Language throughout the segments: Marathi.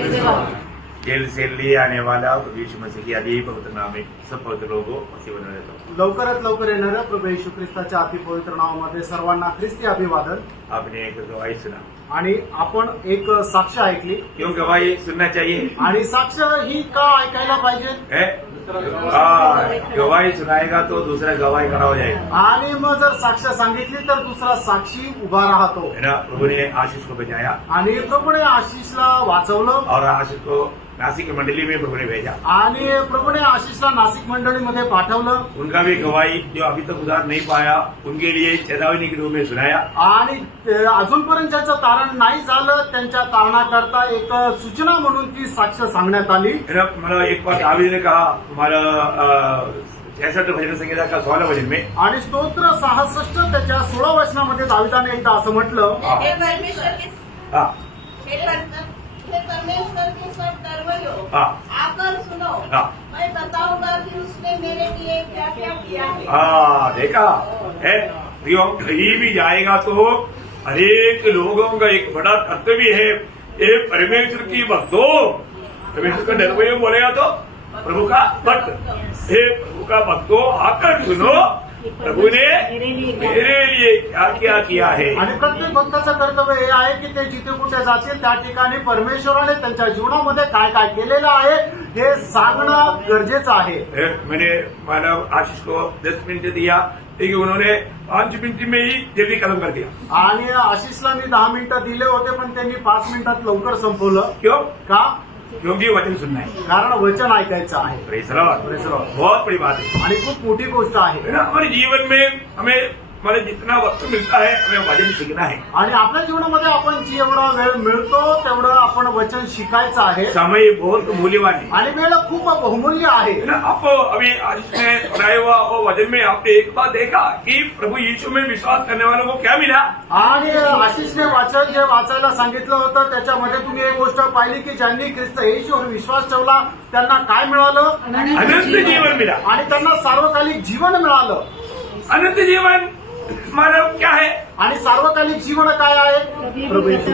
जेल से लिए आने वाला प्रभु यीशु मसीह की अति पवित्र नाम में सब पवित्र लोगों मसीह बना रहता हूँ। लवकरात लवकर येणाऱ्या प्रभू येशू ख्रिस्ताच्या अति पवित्र नावामध्ये सर्वांना ख्रिस्ती अभिवादन। आपने एक गवाही सुना, आणि आपण एक साक्ष ऐकली, क्यों गवाही सुनना चाहिए आणि साक्ष ही का ऐकायला पाहिजे? है? गवाही सुनाएगा तो दूसरा गवाही खड़ा हो जाएगा, आणि मग जर साक्ष सांगितली तर दुसरा साक्षी उभा राहतो। है ना। प्रभु ने आशीष को बचाया आणि प्रभूने आशिषला वाचवलं, और आशीष को नासिक मंडली में प्रभु ने भेजा। आणि प्रभूने आशिषला नाशिक मंडळीमध्ये पाठवलं, उनका भी गवाही जो अभी तक उधार नहीं पाया उनके लिए चेतावनी के रूप में सुनाया। आणि अजूनपर्यंत ज्याचं तारण नाही झालं त्यांच्या तारणाकरता एक सूचना म्हणून ती साक्ष सांगण्यात आली। है ना। मतलब एक बार दावीद ने कहा तुम्हारा 66 भजन संहिता का 16 भजन में, आणि स्तोत्र 66 त्याच्या 16 वचनामध्ये दाविदाने एकदा असं म्हटलं, हे परमेश्वर के हाँ हे परमेश्वर के सब दरबारियों हाँ आकर सुनो, हाँ मैं बताऊंगा कि उसने मेरे लिए क्या क्या किया है। हाँ, देखा है। क्यों कहीं भी जाएगा तो अनेक लोगों का एक बड़ा कर्तव्य है, ये परमेश्वर की भक्तों, परमेश्वर का डरवैया बोलेगा तो प्रभु का भक्त, हे प्रभु का भक्तों आकर सुनो प्रभु ने मेरे लिए क्या क्या किया है। आणि प्रत्येक भक्ताचं कर्तव्य हे आहे की ते जिथे कुठे जातील त्या ठिकाणी परमेश्वराने त्यांच्या जीवनामध्ये काय काय केलेलं आहे हे सांगणं गरजेचं आहे। मैंने मानव आशीष को 10 मिनट दिया, लेकिन उन्होंने 5 मिनट में ही जल्दी खत्म कर दिया। आणि आशिषला मी 10 मिनिटं दिले होते पण त्यांनी 5 मिनिटात लवकर संपवलं। क्यों? का? क्योंकि वचन सुनना है, कारण वचन ऐकायचं आहे। Praise the Lord. बहुत बड़ी बात है आणि खूप मोठी गोष्ट आहे। है ना। हमारे जीवन में हमें हमारे जितना वक्त मिलता है हमें वचन सीखना है। आणि आपल्या जीवनामध्ये आपण जेवढा वेळ मिळतो तेवढं आपण वचन शिकायचं आहे। समय बहुत मूल्यवान है, आणि वेळ खूप बहुमूल्य आहे। है ना। आप अभी आज में पढ़ाया हुआ वो वचन में आपने एक बात देखा कि प्रभु यीशु में विश्वास करने वालों को क्या मिला। आणि आशिषने जे वाचायला सांगितलं होतं त्याच्यामध्ये तुम्ही एक गोष्ट पाहिली की ज्यांनी ख्रिस्त येशूवर विश्वास ठेवला त्यांना काय मिळालं? अनंत जीवन मिला। आणि त्यांना सार्वकालिक जीवन मिळालं। अनंत जीवन मतलब क्या है? आणि सार्वकालिक जीवन काय आहे? प्रभू येशू।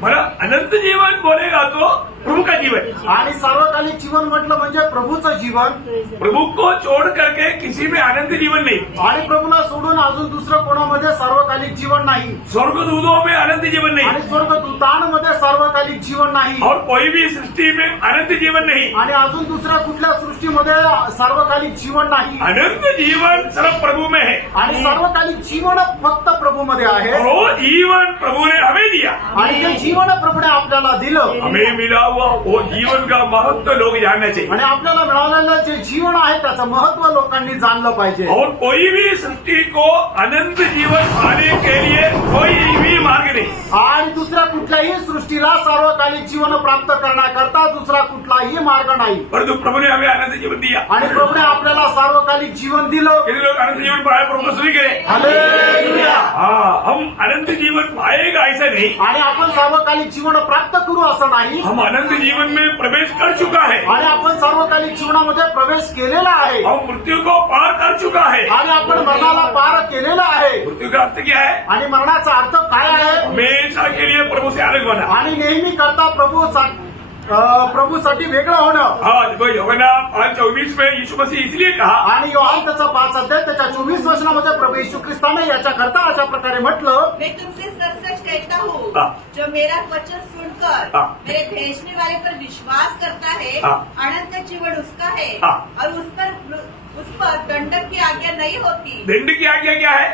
मतलब अनंत जीवन बोलेगा तो प्रभु का जीवन, आणि सार्वकालिक जीवन म्हटलं म्हणजे प्रभूचं जीवन। प्रभु को छोड़ करके किसी में अनंत जीवन नहीं, आणि प्रभूला सोडून अजून दुसरं कोणामध्ये सार्वकालिक जीवन नाही। स्वर्गदूतों में अनंत जीवन नहीं, आणि स्वर्गदूतांमध्ये सार्वकालिक जीवन नाही। और कोई भी सृष्टि में अनंत जीवन नहीं। आणि अजून दुसऱ्या कुठल्या सृष्टीमध्ये सार्वकालिक जीवन नाही। अनंत जीवन सिर्फ प्रभु में है, आणि सार्वकालिक जीवन फक्त प्रभूमध्ये आहे। और वो जीवन प्रभु ने हमें दिया। आणि ते जीवन प्रभूने आपल्याला दिलं। हमें मिला हुआ वो जीवन का महत्व लोग जानना चाहिए, आणि आपल्याला मिळालेलं जे जीवन आहे त्याचं महत्व लोकांनी जाणलं पाहिजे। और कोई भी सृष्टि को अनंत जीवन पाने के लिए कोई भी मार्ग नहीं। आणि दुसऱ्या कुठल्याही सृष्टीला सार्वकालिक जीवन प्राप्त करण्याकरता दुसरा कुठलाही मार्ग नाही। परंतु प्रभु ने हमें अनंत जीवन दिया। आणि प्रभूने आपल्याला सार्वकालिक जीवन दिलं। कितने लोग अनंत जीवन पाए? प्रभु को सुनी करें। हालेलुया। हाँ, हम अनंत जीवन पाएगा ऐसा नहीं, आणि आपण सार्वकालिक जीवन प्राप्त करू असं नाही। हम अनंत जीवन में प्रवेश कर चुका है, आणि आपण सार्वकालिक जीवनामध्ये प्रवेश केलेला आहे। हम मृत्यु को पार कर चुका है। आणि आपण मरणाला पार केलेला आहे। मृत्यु का अर्थ क्या है? आणि मरणाचा अर्थ काय आहे? हमेशा के लिए प्रभु से अलग बना। आणि नेहमी करता प्रभूसाठी वेगळं होणं। हाँ, देखो यूहन्ना 5:24 में यीशु मसीह इसलिए कहा, आणि योहान त्याचा 5 अध्याय त्याच्या 24 वचनामध्ये प्रभू येशू ख्रिस्ताने याच्याकरता अशा प्रकारे म्हटलं, मैं तुमसे सच सच कहता हूँ, हाँ। जो मेरा वचन सुनकर हाँ। मेरे भेजने वाले पर विश्वास करता है, हाँ। अनंत जीवन उसका है, हाँ। और उस पर दंडक की आज्ञा नहीं होती। दंड की आज्ञा क्या है?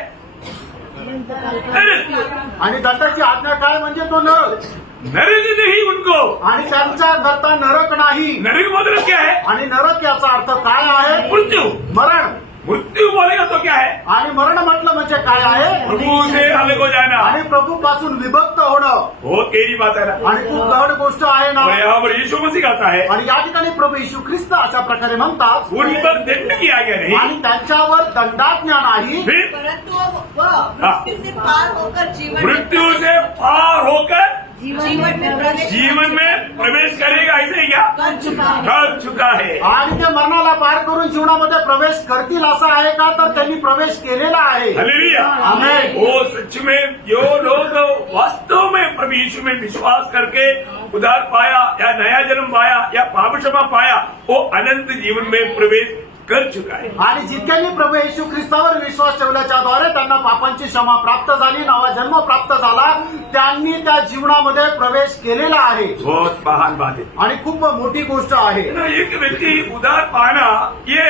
आणि दंडाची आज्ञा काय म्हणजे तो नरक। नरक नहीं उनको। आणि त्यांच्या करता नरक नाही। नरक मतलब क्या है? आणि नरक याचा अर्थ काय आहे? मृत्यू। मरण। मृत्यू बोलेगा तो क्या है? आणि मरण म्हटलं म्हणजे काय आहे? प्रभु से अलग हो जाना। आणि प्रभूपासून विभक्त होणं। वो तेरी बात है ना। आणि खूप गहन गोष्ट आहे ना। और यहाँ पर यीशु मसीह कहता है, आणि या ठिकाणी प्रभू येशू ख्रिस्त अशा प्रकारे म्हणतात, उन पर दंड की आज्ञा नहीं, आणि त्यांच्यावर दंडाज्ञा नाही, फिर परंतु वह मृत्यु से पार होकर मृत्यु से पार होकर जीवन में प्रवेश करेगा। ऐसे ही क्या कर चुका है? आणि ते मरणाला पार करून जीवनामध्ये प्रवेश करतील असं आहे का? तर त्यांनी प्रवेश केलेला आहे। हालेलुया। आमेन। वो सच में जो लोग वास्तव में प्रभु यीशु में विश्वास करके उद्धार पाया या नया जन्म पाया या पाप क्षमा पाया वो अनंत जीवन में प्रवेश कर चुका है। आणि जितक्यांनी प्रभू येशू ख्रिस्तावर विश्वास ठेवल्याच्या द्वारे त्यांना पापांची क्षमा प्राप्त झाली, नवा जन्म प्राप्त झाला, त्यांनी त्या जीवनामध्ये प्रवेश केलेला आहे। बहुत महान बात है। आणि खूप मोठी गोष्ट आहे। एक व्यक्ति उद्धार पाना ये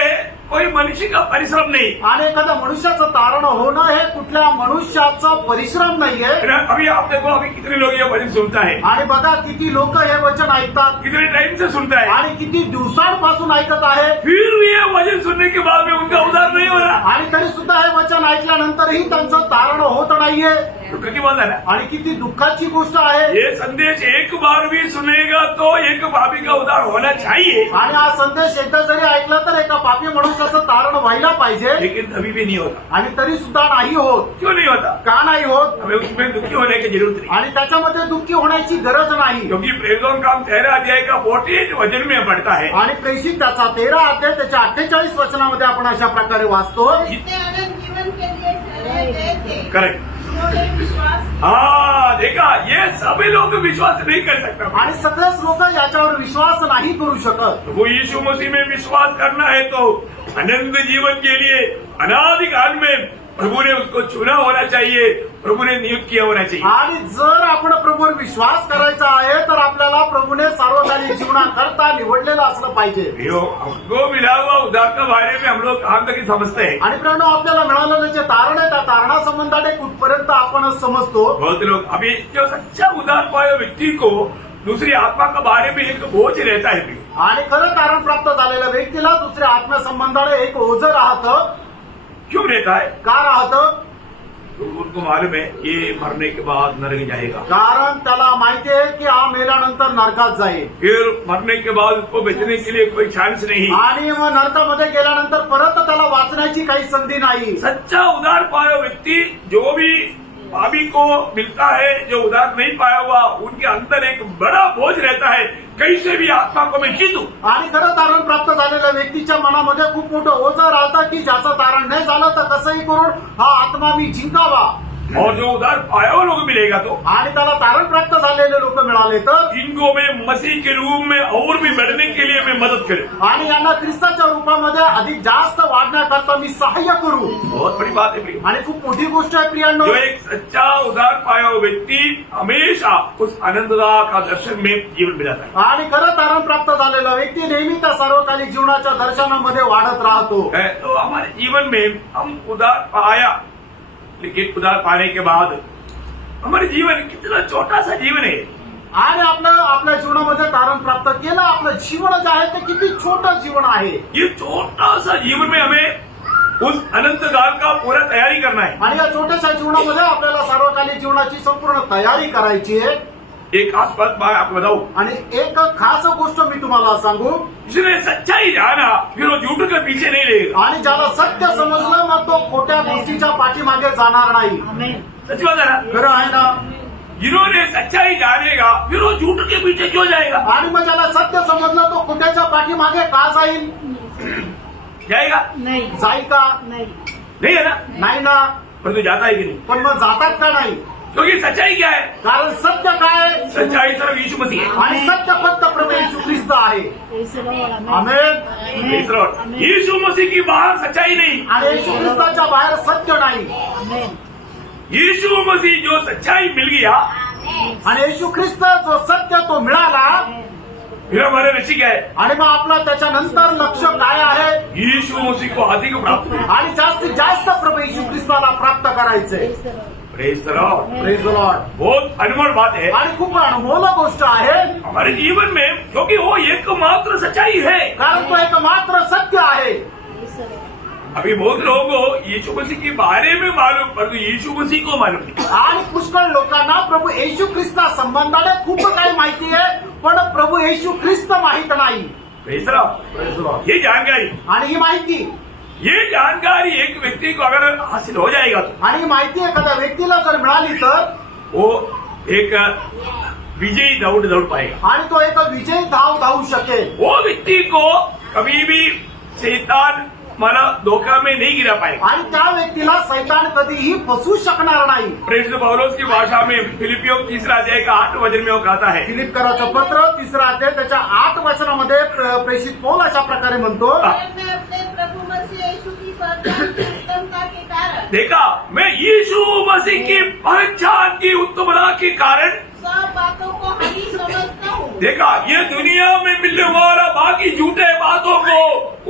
कोई मनुष्य का परिश्रम नहीं। आणि एखाद्या मनुष्याचं तारण होणं हे कुठल्या मनुष्याचा परिश्रम नाहीये। अभी आप देखो अभी कितने लोग ये वचन सुनता है, आणि बघा किती लोक हे वचन ऐकतात, कितने टाइम से सुनता है, आणि किती दिवसांपासून ऐकत आहे, फिर भी ये वचन सुनने के बाद में उनका उद्धार नहीं हो रहा। आणि तरी सुद्धा हे वचन ऐकल्यानंतरही त्यांचं तारण होत नाहीये। दुःख की बात है ना। आणि किती दुःखाची गोष्ट आहे। ये संदेश एक बार भी सुनेगा तो एक पापी का उद्धार होना चाहिए, आणि हा संदेश एकदा जरी ऐकला तर एका पापी मनुष्याचं तारण व्हायला पाहिजे, लेकिन अभी भी नहीं होता। आणि तरी सुद्धा नाही होत। क्यों नहीं होता? का नाही होत? हमें उसमें दुखी होने की जरूरत नहीं, आणि त्याच्यामध्ये दुःखी होण्याची गरज नाही। क्योंकि प्रेरितों का 13 अध्याय का 48 वचन में पढ़ता है। आणि प्रेषित त्याचा 13 अध्याय त्याच्या 48 वचनामध्ये आपण अशा प्रकारे वाचतो। जितने अनंत जीवन के लिए ठहराए गए थे, करेक्ट। उन्होंने विश्वास हाँ देखा, ये सभी लोग विश्वास नहीं कर सकता। आणि सगळेच लोक याच्यावर विश्वास नाही करू शकत। वो यीशु मसीह में विश्वास करना है तो अनंत जीवन के लिए अनादिकाल में प्रभु ने उसको चुना होना चाहिए, प्रभु ने नियुक्त किया होना चाहिए। आणि जर आपण प्रभूवर विश्वास करायचा आहे तर आपल्याला प्रभूने सार्वकालिक जीवनाकरता निवडलेलं असलं पाहिजे। हमको मिला हुआ उद्धार के बारे में हम लोग कहाँ तक समझते हैं? आणि प्रेरणा आपल्याला मिळालेलं जे तारण आहे त्या तारणासंबंधाने कुठपर्यंत आपण समजतो। बहुत लोग अभी जो सच्चा उद्धार पाया व्यक्ति को दूसरी आत्मा के बारे में एक बोझ रहता है। आणि खरं तारण प्राप्त झालेल्या व्यक्तीला दुसऱ्या आत्म्यासंबंधाने एक ओझं राहतं। क्यों रहता है? का राहतं? तो उनको मालूम है ये मरने के बाद नरक जाएगा, कारण त्याला माहिती आहे की हा मेल्यानंतर नरकात जाईल। फिर मरने के बाद उसको बचने के लिए कोई चांस नहीं। आणि मग नरकामध्ये गेल्यानंतर परत त्याला वाचण्याची काही संधी नाही। सच्चा उद्धार पाया व्यक्ति जो भी पापी को मिलता है, जो उद्धार नहीं पाया हुआ उनके अंदर एक बड़ा बोझ रहता है, कैसे भी आत्मा को मैं जीतू। आणि खरं तारण प्राप्त झालेल्या व्यक्तीच्या मनामध्ये खूप मोठं ओझं राहतं की ज्याचं तारण नाही झालं तर कसंही करून हा आत्मा मी जिंकावा। और जो उद्धार पाया हुआ लोग मिलेगा तो, आणि त्याला तारण प्राप्त झालेले लोक मिळाले तर इनको मैं मसीह के रूप में और भी बढ़ने के लिए मैं मदद करूं। आणि यांना ख्रिस्ताच्या रूपामध्ये अधिक जास्त वाढण्याकरता मी सहाय्य करू। बहुत बड़ी बात है प्रिय। आणि खूप मोठी गोष्ट आहे प्रियांनो। जो एक सच्चा उद्धार पाया हुआ व्यक्ति हमेशा उस आनंददा का दर्शन में जीवन मिलाता है। आणि खरं तारण प्राप्त झालेला व्यक्ती नेहमी त्या सार्वकालिक जीवनाच्या दर्शनामध्ये वाढत राहतो। तो हमारे जीवन में हम उद्धार पाया, लेकिन उद्धार पाने के बाद हमारे जीवन कितना छोटा सा जीवन है। आणि आपल्या जीवनामध्ये तारण प्राप्त केलं, आपलं जीवन जे आहे ते किती छोटं जीवन आहे। ये छोटा सा जीवन में हमें उस अनंत काल का पूरा तैयारी करना है। आणि या छोट्याशा जीवनामध्ये आपल्याला सार्वकालिक जीवनाची संपूर्ण तयारी करायची आहे। एक खास बात मैं आपको बताऊं, आणि एक खास गोष्ट मी तुम्हाला सांगू, जिसने सच्चाई जाना फिर वो झूठ के पीछे नहीं रहेगा। आणि ज्याला सत्य समजलं मग तो खोट्या गोष्टीच्या पाठीमागे जाणार नाही। सच बात है ना? खरं आहे ना? जिन्होंने सच्चाई जानेगा फिर वो झूठ के पीछे क्यों जाएगा? आणि मग ज्याला सत्य समजलं तो खोट्याच्या पाठीमागे का जाईल? जाएगा नहीं, जाईल का? नहीं है ना? नाही ना? परंतु जाता है कि नहीं? पण मग जातात का नाही? क्योंकि सच्चाई क्या है? कारण सत्य काय? सच्चाई सिर्फ यीशु मसीह है। आणि सत्य फक्त प्रभू येशू ख्रिस्त आहे। आमेन। Praise the Lord। यीशु मसीह की बाहर सच्चाई नहीं, आणि येशू ख्रिस्ताच्या बाहेर सत्य नाही। यीशु मसीह जो सच्चाई मिल गया, आणि येशू ख्रिस्त जो सत्य तो मिळाला, फिर हमारे नशीब क्या है? आणि मग आपलं त्याच्यानंतर लक्ष काय आहे? यीशु मसीह को अधिक प्राप्त करना। आणि जास्तीत जास्त प्रभू येशू ख्रिस्ताला प्राप्त करायचंय। Praise the Lord। Praise the Lord. बहुत अनमोल बात है आणि खूप अनमोल गोष्ट आहे, हमारे जीवन में, क्योंकि वो एकमात्र सच्चाई है। कारण तो एकमात्र सत्य आहे। अभी बहुत लोगों को यीशु मसीह के बारे में मालूम, परंतु यीशु मसीह को मालूम नहीं। आणि पुष्कळ लोकांना प्रभू येशू ख्रिस्ता संबंधाने खूप काही माहिती आहे, पण प्रभू येशू ख्रिस्त माहित नाही। Praise the Lord। Praise the Lord. ये जानकारी, आणि ही माहिती, ये जानकारी एक व्यक्ति को अगर हासिल हो जाएगा तो आणि ही माहिती एखाद्या व्यक्तीला जर मिळाली तर वो एक विजयी दौड़ पाएगा। आणि तो एक विजयी धाव धावू शकेल। वो व्यक्ति को कभी भी शैतान मला धोखा में नहीं गिरा पाएगा। आणि त्या व्यक्तीला सैतान कधीही फसू शकणार नाही. प्रेरित पौलुस की भाषा में फिलिपियों 3 अध्याय का 8 वचन में वो कहता है, फिलिप्पियराचं पत्र 3 अध्याय त्याच्या 8 वचनामध्ये प्रेषित पौल अशा प्रकारे म्हणतो, मैं अपने प्रभु मसीह यीशु की पहचान की उत्तमता के कारण देखा मैं यीशु मसीह की पहचान की उत्तमता के कारण सब बातों को हानि समझता हूँ। देखा ये दुनिया में मिलने वाला बाकी झूठे बातों को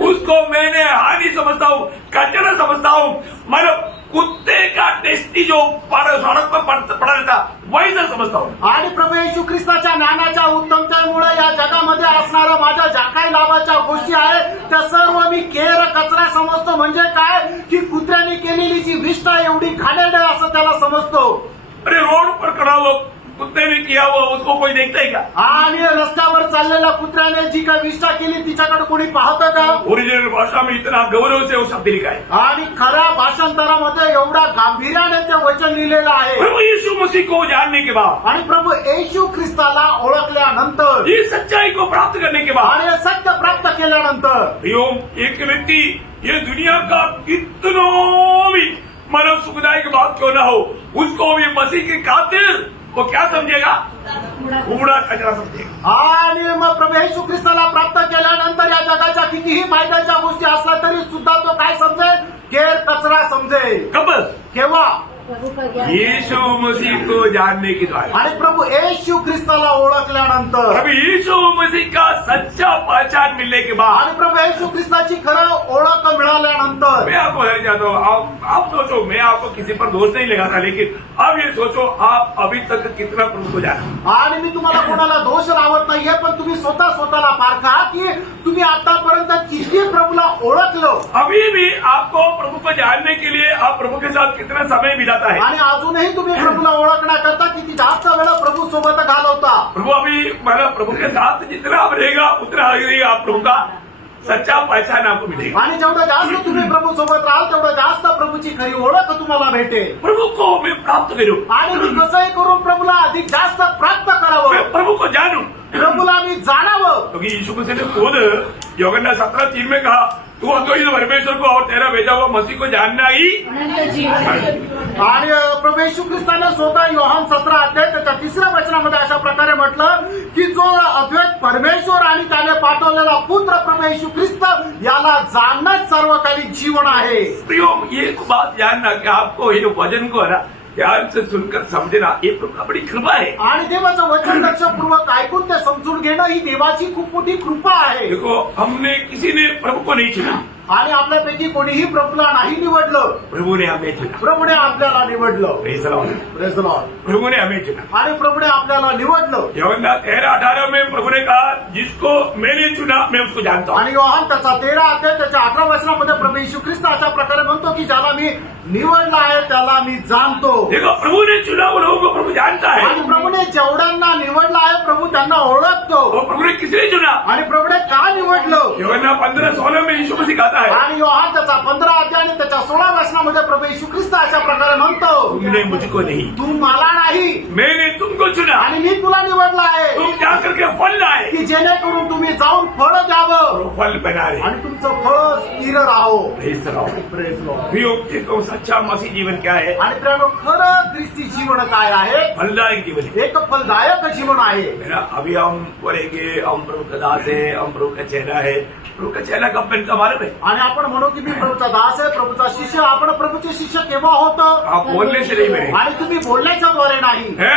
उसको मैंने हानि समझता हूँ, कचरा समझता हूँ। मतलब कुत्ते का टेस्टी जो सड़क पर पड़ा रहता वैसा समझता हूँ। आणि प्रभू येशू ख्रिस्ताच्या ज्ञानाच्या उत्तमतेमुळे या जगामध्ये असणाऱ्या माझ्या ज्या काही लाभाच्या गोष्टी आहेत त्या सर्व मी केर कचरा समजतो. म्हणजे काय की कुत्र्याने केलेली जी विष्ठा एवढी घाणेरडी आहे असं त्याला समजतो. अरे रोड पर खड़ा हुआ कुत्ते ने किया हुआ उसको कोई देखता है क्या? आणि रस्त्यावर चाललेल्या कुत्र्याने जी काही विष्ठा केली तिच्याकडे कोणी पाहतं का? ओरिजिनल भाषा में इतना गौरव से वो शब्द लिखा है। आणि खऱ्या भाषांतरामध्ये एवढा गांभीर्याने ते वचन लिहिलेलं आहे. प्रभु यीशु मसीह को जानने के बाद, आणि प्रभू येशू ख्रिस्ताला ओळखल्यानंतर, ये सच्चाई को प्राप्त करने के बाद, आणि सत्य प्राप्त केल्यानंतर एक व्यक्ति ये दुनिया का कितना भी मानव सुखदायक बात क्यों ना हो उसको भी मसीह की खातिर वो क्या समझेगा? कूड़ा कचरा समझेगा। आणि मग प्रभू येशू ख्रिस्ताला प्राप्त केल्यानंतर या जगाच्या कितीही फायद्याच्या गोष्टी असल्या तरी सुद्धा तो काय समजेल? केर कचरा समजेल. कब? केव्हा? यीशु मसीह को जानने के द्वारा। आणि प्रभू येशू ख्रिस्ताला ओळखल्यानंतर, अभी यीशु मसीह का सच्चा पहचान मिलने के बाद, आणि प्रभू येशू ख्रिस्ताची खरं ओळख मिळाल्यानंतर, मैं आपको कहना चाहता हूँ, आप सोचो, मैं आपको किसी पर दोष नहीं लगाता, लेकिन अब ये सोचो आप अभी तक कितना प्रभु को जाना। आणि मी तुम्हाला कोणाला दोष लावत नाहीये, पण तुम्ही स्वतःला पारखा की तुम्ही आतापर्यंत किती प्रभूला ओळखलं. अभी भी आपको प्रभु को जानने के लिए आप प्रभु के साथ कितना समय बिताता है? आणि अजूनही तुम्ही प्रभूला ओळखण्याकरता किती जास्त वेळ प्रभू सोबत घालवता. प्रभु अभी मतलब प्रभु के साथ जितना आप रहेगा उतना ही आप प्रभु का सच्चा पहचान आपको मिलेगा। आणि जेवढं जास्त तुम्ही प्रभू सोबत राहाल तेवढं जास्त प्रभूची खरी ओळख तुम्हाला भेटेल. प्रभु को मैं प्राप्त करूं, आणि मी कसंही करून प्रभूला अधिक जास्त प्राप्त करावं, मैं प्रभु को जानूं, प्रभूला मी जाणावं. क्योंकि यीशु मसीह ने खुद यूहन्ना 17:3 में कहा, तू अद्वैत परमेश्वर को और तेरा भेजा हुआ मसीह को जानना ही आणि प्रभू येशू ख्रिस्ताने स्वतः योहान 17 अध्याय त्याच्या 3 वचनामध्ये अशा प्रकारे म्हटलं की जो अद्वैत परमेश्वर आणि त्याने पाठवलेला पुत्र प्रभू येशू ख्रिस्त याला जाणणंच सर्वकालिक जीवन आहे. प्रियो, ये बात जानना कि आपको ये वचन को है ना ध्यान से सुनकर समझना, ये प्रभु का बड़ी कृपा है। आणि देवाचं वचन लक्षपूर्वक ऐकून ते समजून घेणं ही देवाची खूप मोठी कृपा आहे. देखो, हमने किसी ने प्रभु को नहीं चुना, आणि आपल्यापैकी कोणीही प्रभूला नाही निवडलं, प्रभु ने हमें चुना। प्रभूने आपल्याला निवडलं. Praise the Lord. Praise the Lord. प्रभु ने हमें चुना। आणि प्रभूने आपल्याला निवडलं. यूहन्ना 13:18 में प्रभु ने कहा, जिसको मैंने चुना मैं उसको जानता हूँ। आणि योहान त्याचा 13 अध्याय त्याच्या 18 वचनामध्ये प्रभू येशू ख्रिस्त अशा प्रकारे म्हणतो की ज्याला मी निवडला आहे त्याला मी जाणतो. देखो, प्रभु ने चुना वो लोगों को प्रभु जानता है, आणि प्रभूने जेवढ्यांना निवडला आहे प्रभू त्यांना ओळखतो. और प्रभु ने किसने चुना? आणि प्रभूने का निवडलं? यूहन्ना 15:16 में यीशु मसीह कहता है, आणि योहान त्याचा 15 अध्याय आणि त्याच्या 16 वचनामध्ये प्रभु येशू ख्रिस्त अशा प्रकारे म्हणतो, तुमने मुझको नहीं, तू मला नाही मैंने तुमको चुना, आणि मी तुला निवडला आहे तुम जाकर के फल लाए, की जेणेकरून तुम्ही जाऊन फळ द्यावं वो फल बना रहे। आणि तुमचं फळ स्थिर राहो. Praise the Lord. Praise the Lord. प्रियो, देखो सच्चा मसीह जीवन क्या है? आणि प्रियानो, खरं ख्रिस्ती जीवन काय आहे? फलदायक जीवन है। एक फलदायक जीवन आहे. मेरा अभी हम बोलेंगे हम प्रभु का दास है, हम प्रभु का चेहरा है। प्रभु का चेहरा कब बनता मालूम है? आणि आपण म्हणू की मी प्रभूचा दास आहे, प्रभूचा शिष्य. आपण प्रभूचे शिष्य केव्हा होतं? आप बोलने से नहीं बने आणि तुम्ही बोलण्याच्या द्वारे नाही. है,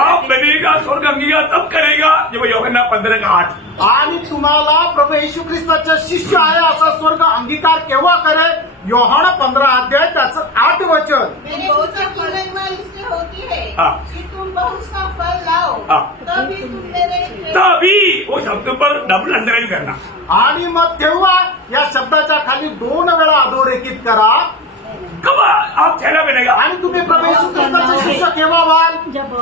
आप बनेगा स्वर्ग अंगीकार तब करेगा जब यूहन्ना 15:8। आणि तुम्हाला प्रभू येशू ख्रिस्ताचे शिष्य आहे असा स्वर्ग अंगीकार केव्हा करेल? योहान 15 अध्याय त्याचं 8 वचन. मेरे बहुत सा महिमा इससे होती है हाँ। कि तुम बहुत सा फल लाओ, हाँ। तभी तुम मेरे तभी वो शब्द पर डबल अंडरलाइन करना। आणि मग तेव्हा या शब्दाच्या खाली 2 वेळा अधोरेखित करा. कब आप चेहरा बनेगा? आणि तुम्ही प्रभू येशू ख्रिस्ताचे शिष्य केव्हा व्हाल? जब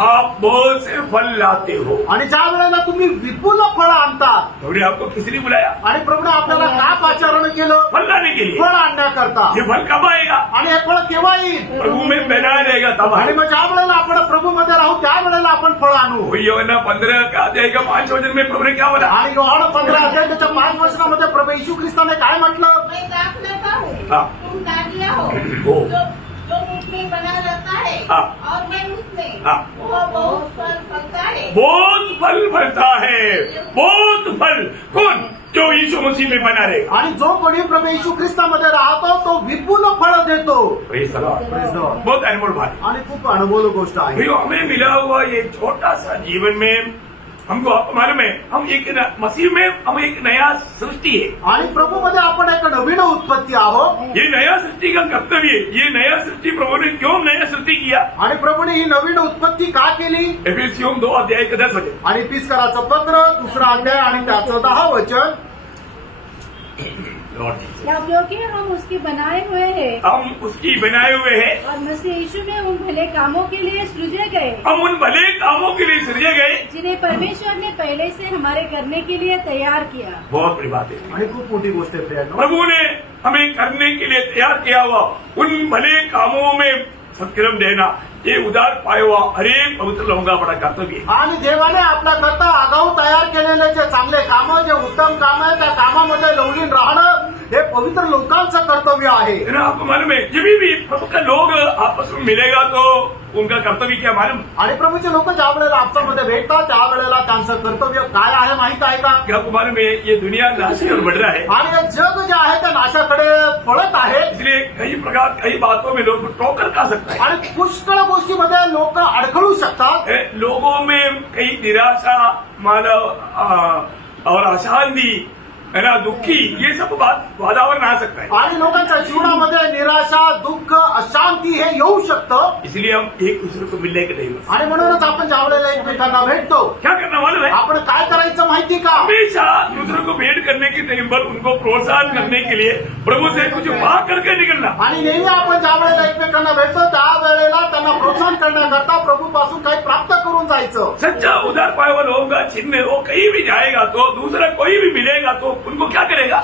आप बहुत से फल लाते हो। आणि ज्या वेळेला तुम्ही विपुल फळ आणतात प्रभु ने आपको किस लिए बुलाया? आणि प्रभूने आपल्याला का पाचारण केलं? फल लाने के लिए। फळ आणण्याकरता। ये फल कब आएगा? आणि हे फळ केव्हा येईल? प्रभु में बना रहेगा तब आणि आएगा। मग ज्या वेळेला आपण प्रभू मध्ये राहू त्या वेळेला आपण फळ आणू। वही यूहन्ना 15 का अध्याय का 5 वचन में प्रभु ने क्या बोला? आणि योहान 15 अध्याय त्याच्या 5 वचनामध्ये प्रभू येशू ख्रिस्ताने काय म्हटलं? मैं दाखलता हूँ, हाँ। तुम डालियाँ हो, हो। जो मुझ में बना रहता है हाँ। और मैं उसमें, हाँ। वह बहुत फल फलता है। बहुत फल फलता है, बहुत फल। कौन? जो यीशु मसीह में बना रहेगा। आणि जो कोणी प्रभू येशू ख्रिस्तामध्ये राहतो तो विपुल फळ देतो। Praise the Lord। Praise the Lord। बहुत अनमोल बात है। आणि खूप अनुभव गोष्ट आहे। भाइयों, हमें मिला हुआ ये छोटा सा जीवन में हमको आपको मालूम है, हम एक मसीह में हम एक नया सृष्टि है। आणि प्रभू मध्ये आपण एक नवीन उत्पत्ती आहोत। ये नया सृष्टि का कर्तव्य है। ये नया सृष्टि प्रभु ने क्यों नया सृष्टि किया? आणि प्रभूने ही नवीन उत्पत्ति का केली? एफिसियों 2 अध्याय का 10 वचन। आणि पिस्कराचं पत्र 2 अध्याय आणि त्याचं 10 वचन। क्योंकि हम उसके बनाए हुए हैं हम उसकी बनाए हुए हैं और मसीह यीशु में उन भले कामों के लिए सृजे गए हम उन भले कामों के लिए सृजे गए जिन्हें परमेश्वर ने पहले से हमारे करने के लिए तैयार किया। बहुत बड़ी बात है। आणि खूप मोठी गोष्ट आहे प्रियांनो। प्रभु ने हमें करने के लिए तैयार किया हुआ उन भले कामों में सत्क्रम देना, ये उदार पाया हुआ हरेक पवित्र लोगों का बड़ा कर्तव्य है। आणि देवाने आपल्याकरता आगाऊ तयार केलेले जे चांगले कामं, जे उत्तम काम आहे त्या कामामध्ये लवलीन राहणं हे पवित्र लोकांचं कर्तव्य आहे। है ना? आपको मालूम है, जब भी प्रभु का लोग आपस में मिलेगा तो उनका कर्तव्य क्या मालूम? आणि प्रभूचे लोक ज्या वेळेला आपसामध्ये भेटतात त्यावेळेला त्यांचं कर्तव्य काय आहे माहित आहे का? क्या आपको मालूम है, ये दुनिया नाशी और बढ़ रहा है। आणि हे जग जे आहे ते नाशाकडे पळत आहे। इसलिए कई प्रकार कई बातों में लोग टोकर खा सकता है। आणि पुष्कळ गोष्टीमध्ये लोक अडखळू शकतात। लोगों में कई निराशा, मानव और अशांति, है ना, दुखी, ये सब बात वातावरण आ सकता है। आणि लोकांच्या जीवनामध्ये निराशा, दुःख, अशांती हे येऊ शकतं। इसलिए हम एक दूसरे को मिलने के नहीं। आणि म्हणूनच आपण ज्या वेळेला एकमेकांना भेटतो क्या करना मालूम है? आपण काय करायचं माहिती का? हमेशा दूसरों को भेंट करने के टाइम पर उनको प्रोत्साहन करने के लिए प्रभु से कुछ मांग करके निकलना। आणि नेहमी आपण ज्या वेळेला एकमेकांना भेटतो त्या वेळेला त्यांना प्रोत्साहन करण्याकरता प्रभूपासून काही प्राप्त करून जायचं। सच्चा उदार पाया हुआ लोगों का चिन्ह वो कहीं भी जाएगा तो दूसरा कोई भी मिलेगा तो उनको क्या करेगा?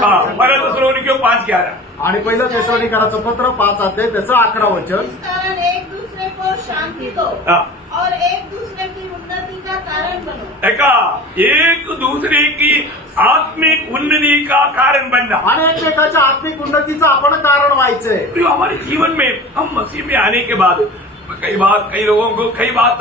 हाँ, 5:11। आणि पहिलं तेसलोनिकराचं पत्र 5 अध्याय त्याचं 11 वचन। इस कारण एक दूसरे को शांति दो हाँ। और एक दूसरे की उन्नति का कारण बनो। देखा, एक दूसरे की आत्मिक उन्नति का कारण बनना। आणि एकमेकाच्या आत्मिक उन्नतीचं आपण कारण व्हायचंय। तो हमारे जीवन में हम मसीह में आने के बाद कई लोगों को कई बात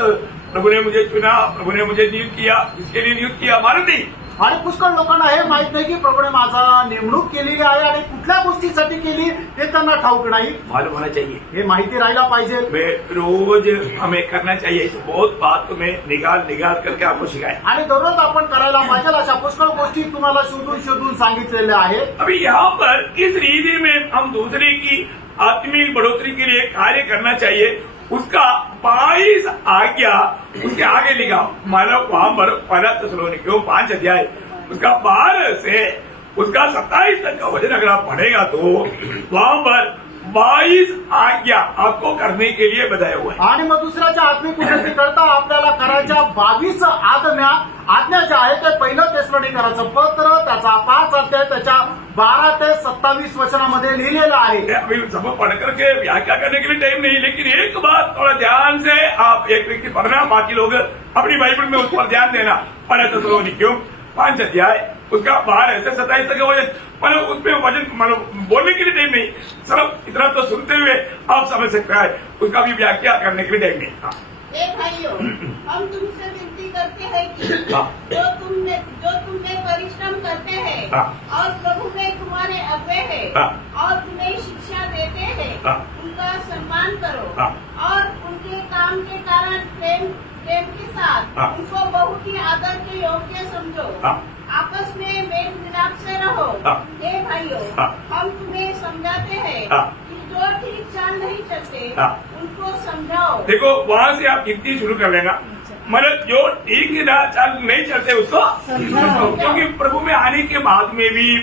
प्रभु ने मुझे चुना, प्रभु ने मुझे नियुक्त किया, इसके लिए नियुक्त किया मालूम नहीं। आणि पुष्कळ लोकांना हे माहित नाही की प्रभूने माझा नेमणूक केलेली आहे आणि कुठल्या गोष्टीसाठी केली हे त्यांना ठाऊक नाही। मालूम होना चाहिए, हे माहिती राहायला पाहिजे। वे रोज हमें करना चाहिए। इस बहुत बात में निकाल करके आपको सिखाए। आणि दररोज आपण करायला पाहिजे अशा पुष्कळ गोष्टी तुम्हाला शोधून सांगितलेल्या आहेत। अभी यहाँ पर इस रीति में हम दूसरे की आत्मिक बढ़ोतरी के लिए कार्य करना चाहिए। उसका 22 आज्ञा उसके आगे लिखा, मानव वहां पर 5 अध्याय उसका 12 से उसका 27 तक का वचन अगर आप पढ़ेगा तो वहां पर 22 आज्ञा आपको करने के लिए बताया हुआ है। आणि मग दुसऱ्याच्या आत्मिक उन्नती करता आपल्याला करायच्या 22 आज्ञा ज्या आहेत ते पहिलं तेसलोनिकराचं पत्र त्याचा 5 अध्याय त्याच्या 12 ते 27 वचनामध्ये लिहिलेलं आहे। अभी सब पढ़ करके व्याख्या करने के लिए टाइम नहीं, लेकिन एक बात थोड़ा ध्यान से आप एक व्यक्ति पढ़ना, बाकी लोग अपनी बाइबल में उस पर ध्यान देना। पढ़े तेसलोनिकियों 5 अध्याय उसका 12 से 27 तक का वचन, मतलब उसमें वचन मतलब बोलने के लिए टाइम नहीं, सिर्फ इतना तो सुनते हुए आप समझ सकते हैं, उसका भी व्याख्या करने के लिए टाइम नहीं। हाँ। हे भाइयों, हम तुमसे विनती करते हैं कि हाँ। जो तुमने परिश्रम करते हैं हाँ। और प्रभु में तुम्हारे अव्यय है हाँ। और तुम्हें शिक्षा देते हैं, हाँ। उनका सम्मान करो हाँ। और उनके काम के कारण प्रेम के साथ हाँ। उनको बहुत ही आदर के योग्य समझो। हाँ। आपस में मेल मिलाप से रहो। हाँ। हे भाइयों, हाँ। हम तुम्हें समझाते हैं हाँ। कि जो ठीक चाल नहीं चलते हाँ। उनको समझाओ। देखो, वहां से आप गिनती शुरू कर लेना, मतलब जो ठीक चाल नहीं चलते उसको समझाओ। क्योंकि प्रभु में आने के बाद में भी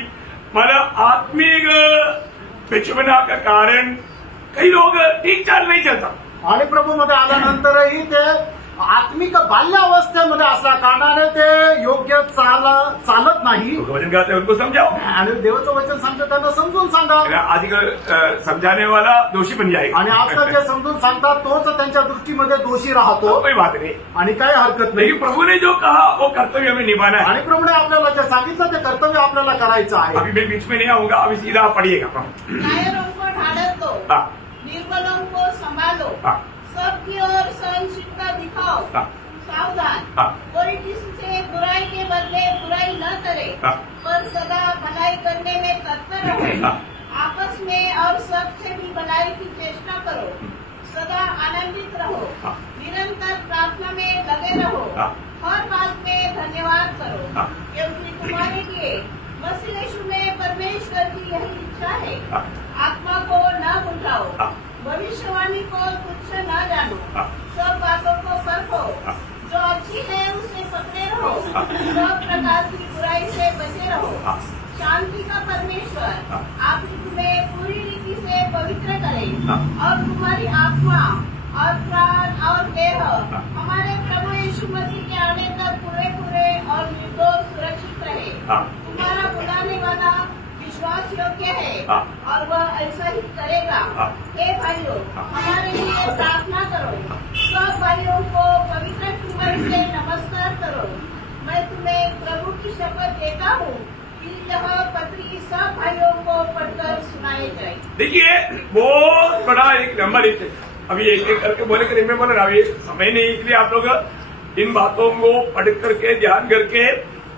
मतलब आत्मिक विचमना का कारण कई लोग ठीक चाल नहीं चलता, आणि प्रभूमध्ये आल्यानंतरही ते आत्मिक बाल्यावस्थेमध्ये असल्या कारणाने ते योग्य चालत नाही. वचन कहते हैं उनको समझाओ. आणि देवाचं वचन सांगतं त्यांना समजून सांगा. आजकल समझाने वाला दोषी बन जाएगा. आणि आजकाल जे समजून सांगतात तोच त्यांच्या दृष्टीमध्ये दोषी राहतो. कोई बात नहीं. आणि काही हरकत नाही. लेकिन प्रभु ने जो कहा वो कर्तव्य हमें निभाना है. आणि प्रभूने आपल्याला जे सांगितलं ते कर्तव्य आपल्याला करायचं आहे. अभी मैं बीच में नहीं आऊंगा, अभी सीधा पढ़िएगा. कायरों को ढाढ़स दो, हाँ. निर्बलों को संभालो, हाँ. सबकी ओर सहनशीलता दिखाओ, हाँ. सावधान, हाँ. कोई किसी बुराई के बदले बुराई न करे, हाँ. पर सदा भलाई करने में तत्पर रहो, हाँ. आपस में और सबसे भी भलाई की चेष्टा करो, सदा आनंदित रहो, हाँ. निरंतर प्रार्थना में लगे रहो, हाँ. हर बात में धन्यवाद करो, हाँ. क्योंकि तुम्हारे लिए मसीह यीशु में परमेश्वर की यही इच्छा है. हाँ. आत्मा को न बुझाओ, हाँ. भविष्यवाणी को तुच्छ न जानो, हाँ. सब बातों को परखो, हाँ. जो अच्छी है उससे पकड़े रहो, हाँ. सब प्रकार की बुराई से बचे रहो. हाँ. शांति का परमेश्वर हाँ. आप तुम्हें पूरी रीति से पवित्र करे हाँ. और तुम्हारी आत्मा और प्राण और देह हाँ. हमारे प्रभु यीशु मसीह के आने तक पूरे और निर्दोष सुरक्षित रहे. हाँ. तुम्हारा बुलाने वाला विश्वास योग्य है हाँ. और वह ऐसा ही करेगा. हाँ. हे भाइयों, हाँ. हमारे लिए प्रार्थना करो. सब भाइयों को पवित्र कुमार से नमस्कार करो. मैं तुम्हें प्रभु की शपथ देता हूँ कि यह पत्री सब भाइयों को पढ़कर सुनाई जाए. देखिए बहुत बड़ा एक नंबर है. अभी एक एक करके बोले करीब में बोले अभी समय नहीं, इसलिए आप लोग इन बातों को पढ़ करके ध्यान करके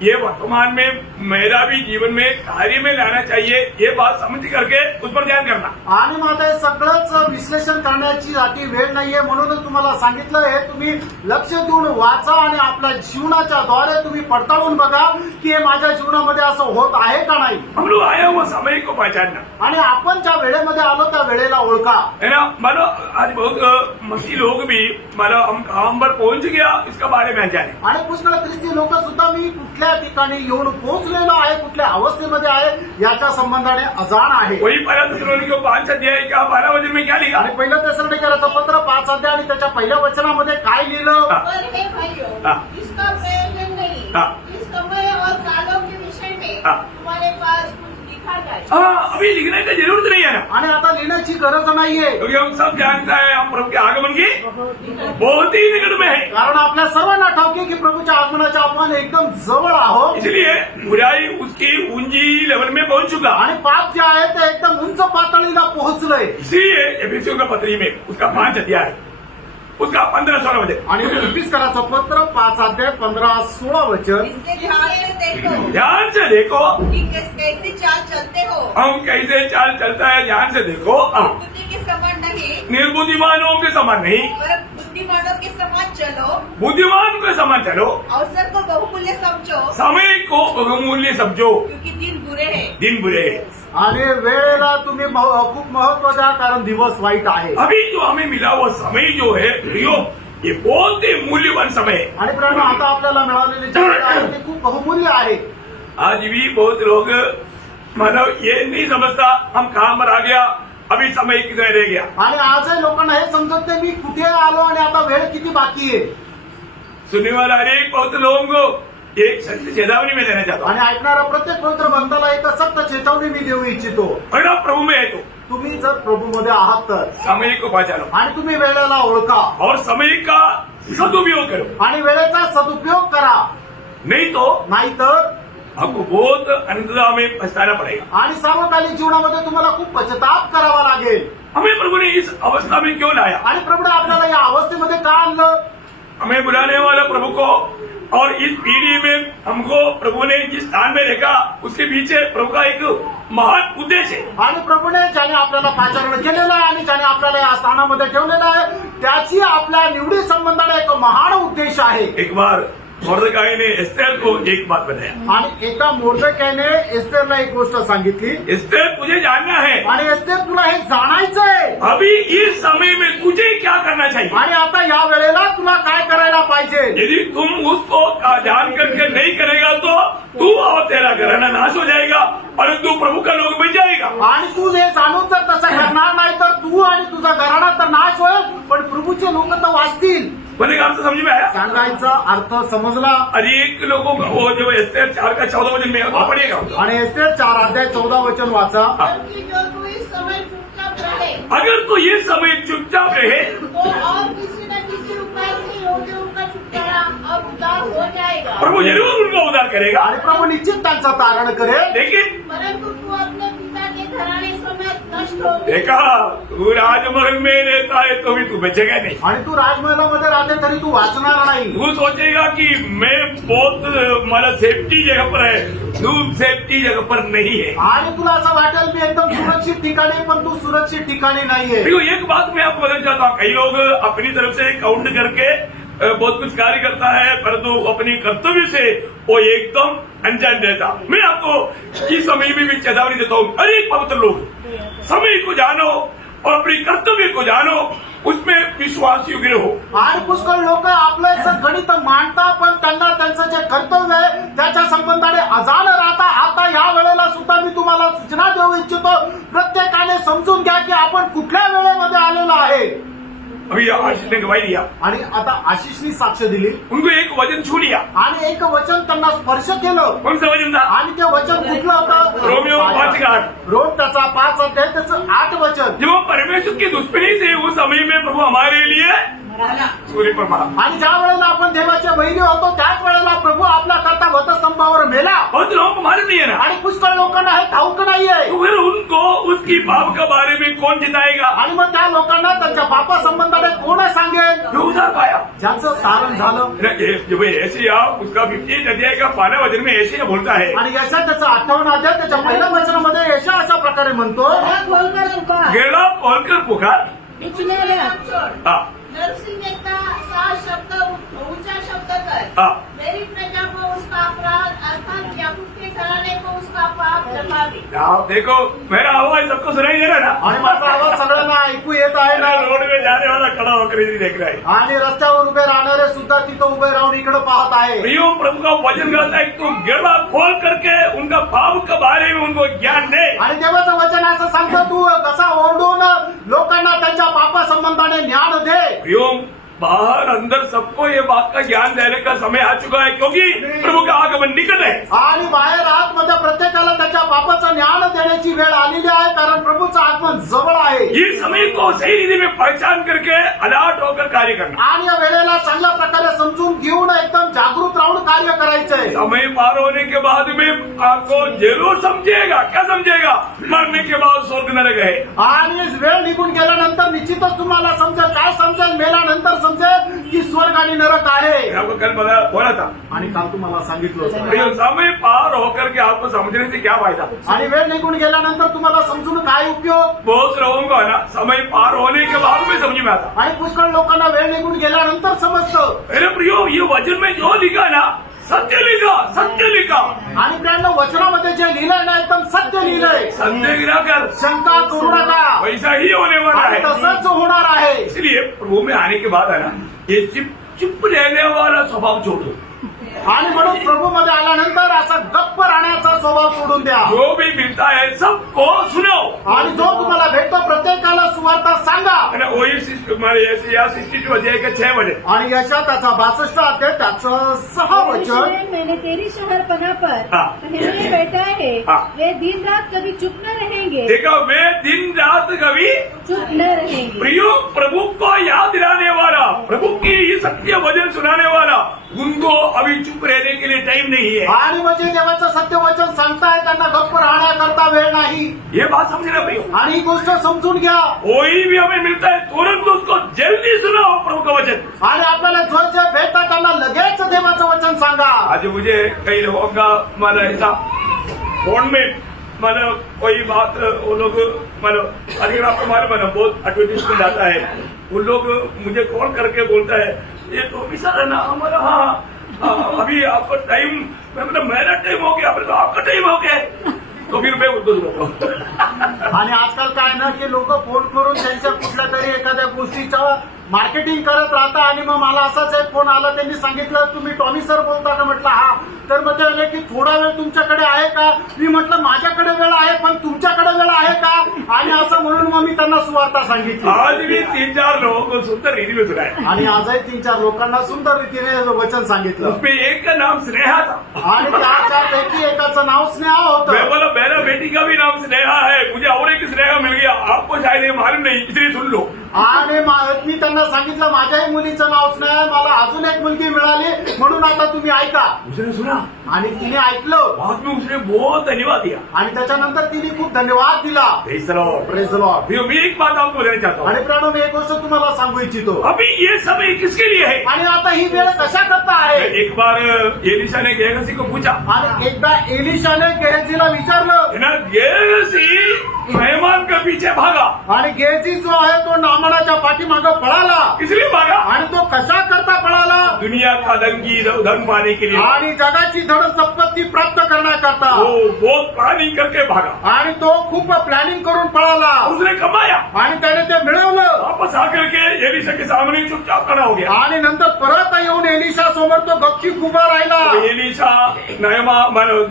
ये वर्तमान में मेरा भी जीवन में कार्य में लाना चाहिए, ये बात समझ करके उस पर ध्यान करना. आणि मग आता हे सगळंच विश्लेषण करण्याची साठी वेळ नाहीये, म्हणूनच तुम्हाला सांगितलं हे तुम्ही लक्ष देऊन वाचा आणि आपल्या जीवनाच्या द्वारे तुम्ही पडताळून बघा की हे माझ्या जीवनामध्ये असं होत आहे का नाही. हम लोग आए वो समय को पहचानना आणि आपण ज्या वेळेमध्ये आलो त्या वेळेला ओळखा. है ना. मानो आज बहुत मसीह लोग भी मानो हम काम पर पहुंच गया इसका बारे में जाने. आणि पुष्कळ ख्रिस्ती लोक सुद्धा मी कुठल्या ठिकाणी येऊन पोहोचलेलो आहे, कुठल्या अवस्थेमध्ये आहे याच्या संबंधाने अजाण आहे. वही पहला थेसलोनिके 5 अध्याय का 12 वचन में क्या लिखा. आणि पहिलं तेसलोनिकेचं पत्र 5 अध्याय आणि त्याच्या पहिल्या वचनामध्ये काय लिहिलं. हाँ. पर हे भाइयों, हाँ. इसका प्रयोजन नहीं. हाँ. इस समय और कालों के विषय में हाँ. तुम्हारे पास कुछ लिखा जाए. हाँ, अभी लिखने की जरूरत नहीं है ना, आणि आता लिहिण्याची गरज नाहीये, क्योंकि हम सब जानता है हम प्रभु के आगमन की बहुत ही निकट में है. कारण आपल्या सर्वांना ठाऊक आहे की प्रभूच्या आगमनाच्या आपण एकदम जवळ आहोत. इसलिए बुराई उसकी ऊंची लेवल में पहुंच चुका. आणि पाप जे आहे ते एकदम उंच पातळीला पोहोचलंय. इसलिए एफिसियों का पत्री में उसका 5 अध्याय उसका 15-16 वचन. आणि एफिसकराचं पत्र 5 अध्याय 15-16 वचन. इसके ध्यान से देखो ध्यान से देखो कि कैसी चाल चलते हो. हम कैसे चाल चलता है, ध्यान से देखो. बुद्धि के समान नहीं, निर्बुद्धिमानों के समान नहीं, पर बुद्धिमानों के समान चलो. बुद्धिमान के समान चलो, अवसर को बहुमूल्य समझो, समय को बहुमूल्य समझो, क्योंकि दिन बुरे हैं. दिन बुरे हैं. आणि वेळेला तुम्ही खूप महत्व द्या, कारण दिवस वाईट आहे. अभी जो हमें मिला वो समय जो है प्रियो, ये बहुत ही मूल्यवान समय है. आणि प्रेरणा आता आपल्याला मिळालेली जी वेळ आहे ती खूप बहुमूल्य आहे. आज भी बहुत लोग मतलब ये नहीं समझता हम कहाँ पर आ गया, अभी समय कितना रह गया. आणि आजही लोकांना हे समजत नाही मी कुठे आलो आणि आता वेळ किती बाकी आहे. सुनने वाला हर एक बहुत लोगों को एक सत्य चेतावनी में देना चाहता हूँ. आणि ऐकणारा प्रत्येक पवित्र बंधाला एक सक्त चेतावणी मी देऊ इच्छितो. अगर आप प्रभु में है तो तुम्ही जर प्रभूमध्ये आहात तर समय को पहचानो आणि तुम्ही वेळेला ओळखा और समय का सदुपयोग करो. आणि वेळेचा सदुपयोग करा, नहीं तो नाहीतर आपको बहुत अंततः में पछताना पड़ेगा. आणि सार्वकालिक जीवनामध्ये तुम्हाला खूप पश्चाताप करावा लागेल. हमें प्रभु ने इस अवस्था में क्यों लाया. आणि प्रभूने आपल्याला या अवस्थेमध्ये का आणलं. हमें बुलाने वाला प्रभु को और इस पीढ़ी में हमको प्रभु ने जिस स्थान में रखा उसके पीछे प्रभु का एक महान उद्देश्य है. आणि प्रभूने ज्याने आपल्याला पाचारण केलेलं आहे आणि ज्याने आपल्याला या स्थानामध्ये ठेवलेलं आहे त्याची आपल्या निवडी संबंधाने एक महान उद्देश आहे. एक बार मोर्दकाई ने एस्तेर को एक बात बताया. आणि एका मोर्दकाईने एस्तेरला एक गोष्ट सांगितली. एस्तेर तुझे जानना है आणि एस्तेर तुला हे जाणायचं आहे अभी इस समय में तुझे क्या करना चाहिए. आणि आता या वेळेला तुला काय करायला पाहिजे। यदि तुम उसको जान करके नहीं करेगा तो तू और तेरा घराना नाश हो जाएगा, परंतु प्रभु का लोग बच जाएगा। आणि तू हे जाणून जर तसं करणार नाही तर तू आणि तुझा घराणा तर नाश होईल, पण प्रभूचे लोक तर वाचतील। बोले का अर्थ समझ में आया? सांगायचा अर्थ समजला। अनेक लोगों को वो जो एस्तेर 4:14 में वो पढ़ेगा, आणि एस्तेर 4:14 वाचा। बल्कि जो तू इस समय चुपचाप रहे अगर तो ये समय चुपचाप रहे तो और किसी न किसी उपाय से योग्य उनका छुटकारा और उद्धार हो जाएगा। प्रभु जरूर उनका उद्धार करेगा, आणि प्रभू निश्चित त्यांचा तारण करेल। लेकिन परंतु तू अपने पिता के घराने समेत नष्ट हो देखा तू राजमहल में रहता है तो भी तू बचेगा नहीं। आणि तू राजमहलामध्ये राहते तरी तू वाचणार नाही। तू सोचेगा कि मैं बहुत मतलब सेफ्टी जगह पर है, तू सेफ्टी जगह पर नहीं है। आणि तुला असं वाटेल मी एकदम सुरक्षित ठिकाणी, पण तू सुरक्षित ठिकाणी नाहीये। देखो एक बात मैं आपको बताना चाहता हूँ, कई लोग अपनी तरफ से काउंट करके बहुत कुछ कार्य करता है, परंतु अपनी कर्तव्य से वो एकदम अनजान रहता। मैं आपको इस समय में भी चेतावनी देता हूँ, हर एक पवित्र लोग समय को जानो और अपनी कर्तव्य को जानो, उसमें विश्वास योग्य रहो। आणि पुष्कळ लोक आपलं गणित मांडतात, पण त्यांना त्यांचं जे कर्तव्य आहे त्याच्या संबंधाने अजाण राहता। आता या वेळेला सुद्धा मी तुम्हाला सूचना देऊ इच्छितो, प्रत्येकाने समजून घ्या की आपण कुठल्या वेळेमध्ये आलेलो आहे। अभी आशीष ने गवाही दिया, आणि आता आशिषनी साक्ष दिली, उनको एक वचन छू लिया। आणि एक वचन त्यांना स्पर्श केलं। कौन सा वचन था? आणि ते वचन कुठलं होतं? रोमियो 5:8। रोम त्याचा 5 त्याचं 8 वचन। जब वो परमेश्वर की दुश्मनी से उस समय में प्रभु हमारे लिए सूर्य पर मारा। आणि ज्या वेळेला आपण देवाच्या बहिणी होतो त्याच वेळेला प्रभू आपला करता वधस्तंभावर मेला। बहुत लोगों को मालूम नहीं है ना, आणि पुष्कळ लोकांना हे ठाऊक नाहीये। तो फिर उनको उसकी पाप के बारे में कौन जिताएगा? आणि मग त्या लोकांना त्यांच्या पापा संबंधाने कोण सांगेल? जो उधार पाया। ज्याचं तारण झालं। जब एशिया उसका 15 अध्याय का 12 वचन में एशिया बोलता है, आणि यशा त्याचं 58 अध्याय त्याच्या पहिल्या वचनामध्ये यशा अशा प्रकारे म्हणतो, गला खोलकर पुकार, गेला खोलकर पुकार। कुछ नहीं रहा। छोड़। हाँ, नरसिंह का 7 शब्द ऊंचा शब्द कर, हाँ, मेरी प्रजा को उसका अपराध अर्थात याकूब के घराने को उसका पाप जमा दे। आप देखो मेरा आवाज सबको सुनाई दे रहा है ना? आणि माझा आवाज सगळ्यांना ऐकू येत आहे ना? रोड में जाने वाला खड़ा होकर इधर देख रहा है। आणि रस्त्यावर उभे राहणारे सुद्धा तिथं उभे राहून इकडे पाहत आहे। प्रियो प्रभु का वचन कहता है तुम गला खोल करके उनका पाप के बारे में उनको ज्ञान दे। आणि देवाचं वचन असं सांगतं, तू कसा ओरडून लोकांना त्यांच्या पापा संबंधाने ज्ञान दे। प्रियो बाहर अंदर सबको ये बात का ज्ञान देने का समय आ चुका है, क्योंकि प्रभु का आगमन निकट है। आणि बाहेर आतमध्ये प्रत्येकाला त्याच्या पापाचं ज्ञान देण्याची वेळ आलेली आहे, कारण प्रभूचं आगमन जवळ आहे। ये समय को सही रीति में पहचान करके अलर्ट होकर कार्य करना। आणि या वेळेला चांगल्या प्रकारे समजून घेऊन एकदम जागृत राहून कार्य करायचंय। समय पार होने के बाद में आपको जरूर समझेगा, क्या समझेगा? मरने के बाद स्वर्ग नरक है। आणि वेळ निघून गेल्यानंतर निश्चितच तुम्हाला समजेल, काय समजेल? मेल्यानंतर समजेल की स्वर्ग आणि नरक आहे। आपको कल बोला था, आणि काल तुम्हाला सांगितलं होतं। प्रियो समय पार होकर के आपको समझने से क्या फायदा? आणि वेळ निघून गेल्यानंतर तुम्हाला समजून काय उपयोग? बहुत लोगों को है ना समय पार होने के बाद में समझ में आता। आणि पुष्कळ लोकांना वेळ निघून गेल्यानंतर समजतं। अरे प्रियो ये वचन में जो लिखा ना, सत्य लिखा, सत्य लिखा। आणि त्यांना वचनामध्ये जे लिहिलंय ना एकदम सत्य लिहिलंय। संदेह गिरा कर, शंका करू नका, वैसा ही होने वाला आणि है। तसंच होणार आहे। इसलिए प्रभु में आने के बाद है ना, ये चुप रहने वाला स्वभाव छोड़ो। आणि म्हणून प्रभूमध्ये आल्यानंतर असा गप्प राहण्याचा स्वभाव सोडून द्या। जो भी मिलता है सबको सुनो, आणि जो तुम्हाला भेटतो प्रत्येकाला सुवार्ता सांगा। है ना? वही 62 अध्याय का 6 वचन। आणि यशा त्याचा 62 अध्याय त्याचं 6 वचन। यरूशलेम, मैंने तेरी शहरपनाह पर हाँ। पहले बैठा है, हाँ। वे दिन रात कभी चुप न रहेंगे, देखो वे दिन रात कभी चुप न रहेंगे। प्रियो प्रभु को याद दिलाने वाला, प्रभु की ये सत्य वचन सुनाने वाला, उनको अभी चुप रहने के लिए टाइम नहीं है। आणि म्हणजे देवाचं सत्य वचन सांगताय त्यांना गप्प राहण्याकरता वेळ नाही। ये बात समझना प्रियो, आणि ही गोष्ट समजून घ्या। कोई भी हमें मिलता है तुरंत उसको जल्दी सुनाओ प्रभु का वचन। आणि आपल्याला जो जे भेटतात त्यांना लगेच देवाचं वचन सांगा। आज मुझे कई लोगों का मतलब ऐसा फोन में मतलब कोई बात वो लोग मतलब अगर आपको मालूम है ना, बहुत एडवर्टीजमेंट आता है, वो लोग मुझे कॉल करके बोलता है ये तो भी सर है ना हमारा, हाँ अभी आपका टाइम, मैं मतलब मेरा टाइम हो गया, अभी तो आपका टाइम हो गया, तो फिर मैं उद्धव बोलतो। आणि आजकाल काय ना की लोक फोन करून त्यांच्या कुठल्या तरी एखाद्या गोष्टीचा मार्केटिंग करत राहता आणि मग मला असाच एक फोन आला. त्यांनी सांगितलं तुम्ही टॉमी सर बोलता का? म्हटलं हा. तर मग ते म्हणे की थोडा वेळ तुमच्याकडे आहे का? मी म्हटलं माझ्याकडे वेळ आहे पण तुमच्याकडे वेळ आहे का? आणि असं म्हणून मग मी त्यांना सुवार्ता सांगितली. आज भी 3-4 लोगों को सुंदर रीति में सुनाया आणि आजही 3-4 लोकांना सुंदर रीतीने वचन सांगितलं. उसमें एक का नाम स्नेहा था. आणि त्यापैकी एकाचं नाव स्नेहा मैं होतं. बोला मेरा बेटी का भी नाम स्नेहा है, मुझे और एक स्नेहा मिल गया, आपको शायद ये मालूम नहीं, इसलिए सुन लो. आणि मी त्यांना सांगितलं माझ्याही मुलीचं नाव स्नेहा आहे, मला अजून एक मुलगी मिळाली म्हणून आता तुम्ही ऐका. उसने सुना, आणि तिने ऐकलं बाद में उसने बहुत धन्यवाद दिया. आणि त्याच्यानंतर तिने खूप धन्यवाद दिला. Praise the Lord. Praise the Lord. भैया, मैं एक बात आपको बताना चाहता हूँ. आणि प्रणव मी एक गोष्ट तुम्हाला सांगू इच्छितो. अभी ये समय किसके लिए है? आणि आता ही वेळ कशा करता आहे? एक बार एलिशा ने गेहजी को पूछा, आणि एकदा एलिशाने गेहजीला विचारलं है ना, गेहजी मेहमान के पीछे भागा. आणि गेहजी जो आहे तो नामानाच्या पाठीमागं पळाला. इसलिए भागा, आणि तो कशा करता पळाला? दुनिया का धन पाने के लिए. आणि जगाची धड संपत्ती प्राप्त करण्याकरता. वो बहुत प्लानिंग करके भागा. आणि तो खूप प्लॅनिंग करून पळाला. उसने कमाया, आणि त्याने ते मिळवलं. वापस आकर के एलिशा के सामने चुपचाप खड़ा हो गया. आणि नंतर परत येऊन एलिशा समोर तो गपचूप उभा राहिला. एलिशा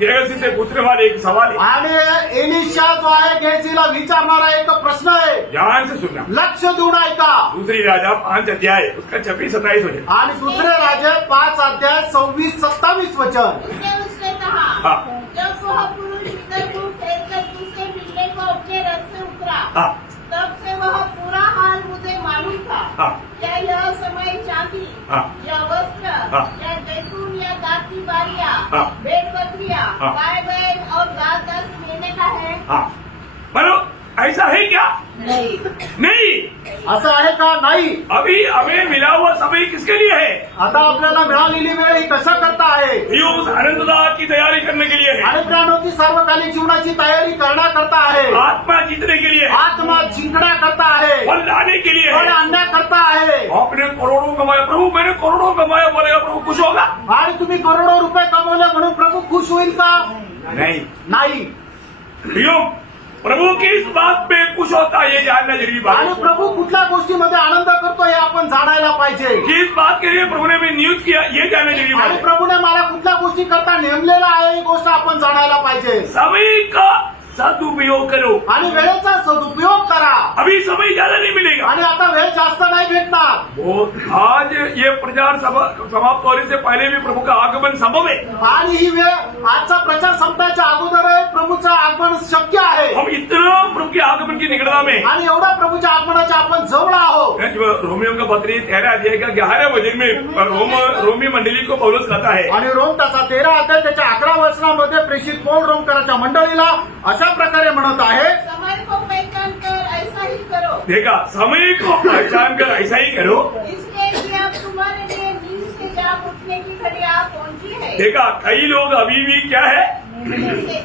गेहजी से पूछने वाले एक सवाल है, आणि एलिशा जो आहे गेहजीला विचारणारा एक प्रश्न आहे. ध्यान से सुनना. लक्ष देऊन ऐका. दूसरी राजा 5 अध्याय उसका 26-27 हो जाए. आणि दुसरे राजे 5 अध्याय 26-27 वचन. उसने कहा हाँ. जब वह पुरुष इधर मुंह फेरकर तुझसे मिलने को अपने रथ से उतरा, हाँ. तब से वह पूरा हाल मुझे मालूम था. हाँ. क्या यह समय चांदी हाँ. या वस्त्र हाँ. या जैतून या दाख की बारियां, हाँ. भेड़ बकरियां, हाँ. गाय बैल और दास लेने का है? हाँ, मानो ऐसा है क्या? नहीं. नहीं. असं आहे का? नाही. अभी हमें मिला हुआ समय किसके लिए है? आता आपल्याला मिळालेली वेळ ही कशा करता आहे? ये उस आनंददा की तैयारी करने के लिए है, आणि प्राणोची सार्वकालिक जीवनाची तयारी करण्याकरता आहे. आत्मा जीतने के लिए है, आत्मा जिंकण्याकरता आहे. फल लाने के लिए फळ है. आणण्याकरता आहे. आपने करोड़ों कमाया, प्रभु मैंने करोड़ों कमाया, बोलेगा प्रभु खुश होगा? आणि तुम्ही करोडो रुपये कमवले म्हणून प्रभू खुश होईल का? नहीं. नाही. प्रियो, प्रभु किस बात पे खुश होता है ये जानना जरूरी बात आणि है. प्रभू कुठल्या गोष्टीमध्ये आनंद करतो हे आपण जाणायला पाहिजे. किस बात के लिए प्रभु ने मैं नियुक्त किया ये जानना जरूरी बात आणि है. प्रभूने मला कुठल्या गोष्टी करता नेमलेला आहे ही गोष्ट आपण जाणायला पाहिजे. समय का सदुपयोग करो. आणि वेळेचा सदुपयोग करा. अभी समय ज्यादा नहीं मिलेगा. आणि आता वेळ जास्त नाही भेटणार. वो आज ये प्रचार समाप्त होने से पहले भी प्रभु का आगमन संभव है. आणि ही वेळ आजचा प्रचार संपण्याच्या अगोदर प्रभूचं आगमन शक्य आहे. हम इतना प्रभु के आगमन की निकटता में आणि एवढा प्रभूच्या आगमनाच्या आपण जवळ आहोत. रोमियों का पत्र 13 अध्याय का 11 वचन में रोमी मंडली को पौलुस कहता है, आणि रोम त्याचा 13 अध्याय त्याच्या 11 वचनामध्ये प्रेषित पौल रोमकराच्या मंडळीला अशा प्रकारे म्हणत आहे. समय को पहचान कर ऐसा ही करो. देखा, समय को पहचान कर ऐसा ही करो. इसलिए कि अब तुम्हारे लिए नींद से जाग उठने की घड़ी आ पहुंची है. देखा, कई लोग अभी भी क्या है,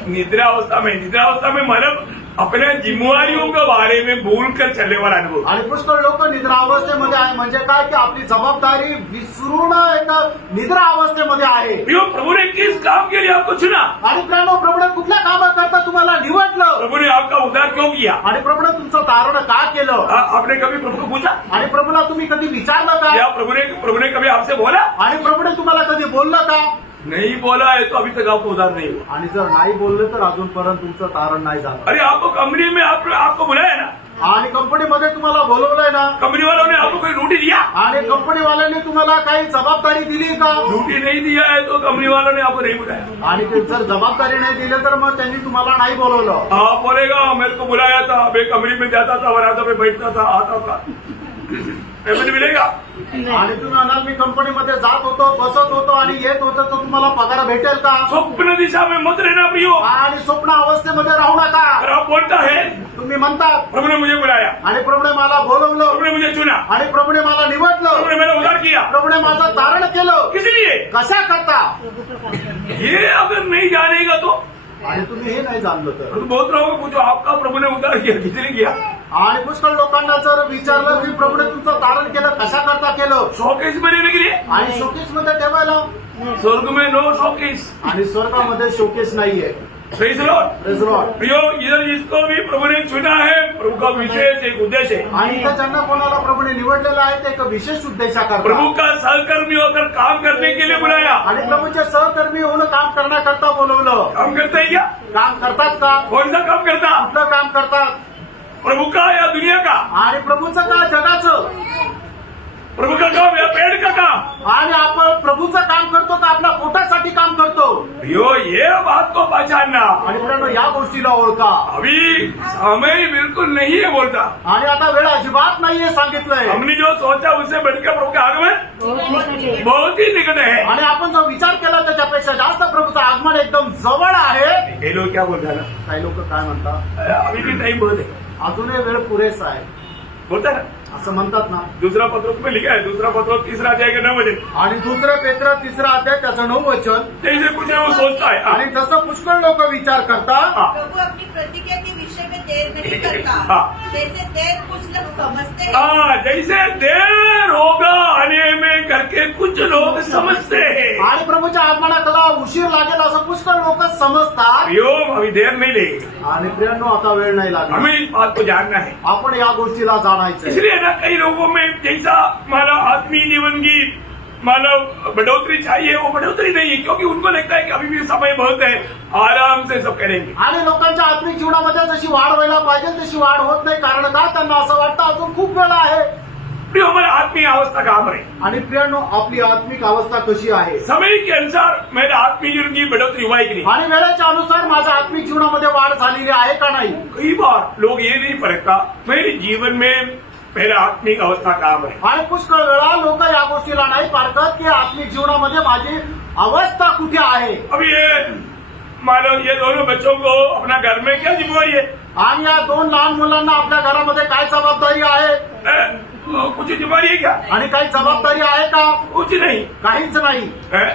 निद्रावस्था में मतलब अपने जिम्मेवारियों के बारे में भूल कर चलने वाला अनुभव. आणि पुष्कळ लोक निद्रा अवस्थेमध्ये आहे. म्हणजे काय की आपली जबाबदारी विसरून एक निद्रा अवस्थेमध्ये आहे. यो, प्रभु ने किस काम के लिए आपको चुना? आणि प्रभूने कुठल्या कामाकरता तुम्हाला निवडलं? प्रभु ने आपका उद्धार क्यों किया? आणि प्रभूने तुमचं तारण का केलं? आपने कभी प्रभु को पूछा? आणि प्रभूला तुम्ही कधी विचारलं का? या प्रभु ने कभी आपसे बोला? आणि प्रभूने तुम्हाला कधी बोललं का? नहीं बोला है तो अभी तक आपको उद्धार नहीं हुआ. आणि जर नाही बोललं तर अजूनपर्यंत तुमचं तारण नाही झालं. अरे आपको कंपनी में आपको बुलाया ना, आणि कंपनीमध्ये तुम्हाला बोलवलंय ना, कंपनी वालों ने आपको कोई ड्यूटी दिया? आणि कंपनीवाल्यांनी तुम्हाला काही जबाबदारी दिली का? ड्यूटी नहीं दिया है तो कंपनी वालों ने आपको नहीं बुलाया. आणि ते जर जबाबदारी नाही दिली तर मग त्यांनी तुम्हाला नाही बोलवलं. आप बोलेगा मेरे को बुलाया था, मैं कंपनी में जाता था, वराता में बैठता था, आता था, पेमेंट मिलेगा? आणि तुम्ही म्हणाल मी कंपनीमध्ये जात होतो, बसत होतो आणि येत होतो तर तुम्हाला पगार भेटेल का? स्वप्न दिशा में मत रहना प्रियो. आणि स्वप्न अवस्थेमध्ये राहू नका. अगर आप बोलता है तुम्ही म्हणतात प्रभु ने मुझे बुलाया, आणि प्रभूने मला बोलवलं, प्रभु ने मुझे चुना, आणि प्रभूने मला प्रभु निवडलं, ने मेरा उद्धार किया, प्रभूने माझं तारण केलं. किस लिए? कशा करता? ये अगर नहीं जानेगा तो आणि तुम्ही हे नाही जाणलं तर. बहुत लोगों को पूछो आपका प्रभु ने उद्धार किया, किसने किया? आणि पुष्कळ लोकांना जर विचारलं की प्रभूने तुमचं तारण केलं, कशा करता केलं? शोकेस में रहने के लिए. आणि शोकेस मध्ये ठेवायला. स्वर्ग में नो शोकेस. आणि स्वर्गामध्ये शोकेस नाहीये. Praise the Lord. Praise the Lord. प्रियो, इधर जिसको भी प्रभु ने चुना है, प्रभु का विशेष एक उद्देश्य है। आणि इथं ज्यांना कोणाला प्रभूने निवडलेलं आहे ते एक विशेष उद्देशाकरता प्रभु का सहकर्मी होकर काम करने के लिए बुलाया। आणि प्रभूचे सहकर्मी होऊन काम करण्याकरता बोलवलं. काम करते हैं क्या? काम करतात का? कौन सा काम करता? कुठलं काम करतात? प्रभु का या दुनिया का? आणि प्रभूचं का जगाचं? प्रभु का काम या पेड़ का काम? आणि आपण प्रभूचं काम करतो का आपल्या पोटासाठी काम करतो? प्रियो, ये बात को पहचानना। आणि मित्रांनो या गोष्टीला ओळखा. अभी समय बिल्कुल नहीं है बोलता। आणि आता वेळ अजिबात नाहीये सांगितलंय. हमने जो सोचा उससे बढ़कर प्रभु के आगमन बहुत ही निकट है। आणि आपण जो विचार केला त्याच्यापेक्षा जास्त प्रभूचं आगमन एकदम जवळ आहे. ये लोग क्या बोलता है ना, काही लोक काय म्हणतात, अभी भी टाइम बहुत है, अजूनही वेळ पुरेसा आहे बोलता है ना। असं म्हणतात ना. दूसरा पत्रोस में लिखा है, दूसरा पत्रोस 3 अध्याय के 9 वचन। आणि दुसरं पेत्र 3 अध्याय त्याचं 9 वचन. जैसे कुछ है वो सोचता है। आणि जसं पुष्कळ लोक विचार करतात, हाँ, प्रभु अपनी प्रतिज्ञा के विषय में देर नहीं हाँ। करता, जैसे देर कुछ लोग समझते हैं। हाँ, जैसे देर होगा आने में करके कुछ लोग समझते हैं। आणि प्रभूच्या आगमनाला उशीर लागेल असं पुष्कळ लोक समजतात. प्रियो, अभी देर नहीं लगेगी, आणि प्रियांनो आता वेळ नाही लागला. हमें इस बात को जानना है। आपण या गोष्टीला जाणायचं. इसलिए ना कई लोगों में जैसा मानो आत्मीय जीवन की मानो बढ़ोतरी चाहिए, वो बढ़ोतरी नहीं है, क्योंकि उनको लगता है कि अभी भी समय बहुत है, आराम से सब करेंगे। आणि लोकांच्या आत्मिक जीवनामध्ये जशी वाढ व्हायला पाहिजे तशी वाढ होत नाही. कारण का? त्यांना असं वाटतं अजून खूप वेळ आहे. प्रियो, हमारी आत्मीय अवस्था कहाँ पर है? आणि प्रियांनो आपली आत्मिक अवस्था कशी आहे? समय के अनुसार मेरे आत्मीय जीवन की बढ़ोतरी हुआ है कि नहीं? आणि वेळेच्या अनुसार माझ्या आत्मिक जीवनामध्ये वाढ झालेली आहे का नाही? कई बार लोग ये नहीं परखता मेरे जीवन में मेरा आत्मिक अवस्था कहाँ पर है। आणि पुष्कळ वेळा लोक या गोष्टीला नाही पारखत की आत्मिक जीवनामध्ये माझी अवस्था कुठे आहे. अभी ये मानो ये दोनों बच्चों को अपना घर में क्या जिम्मेवारी है? आणि या 2 लहान मुलांना आपल्या घरामध्ये काय जबाबदारी आहे? कुछ जिम्मेवारी है क्या? आणि काही जबाबदारी आहे का? कुछ नहीं काहीच नाही. है?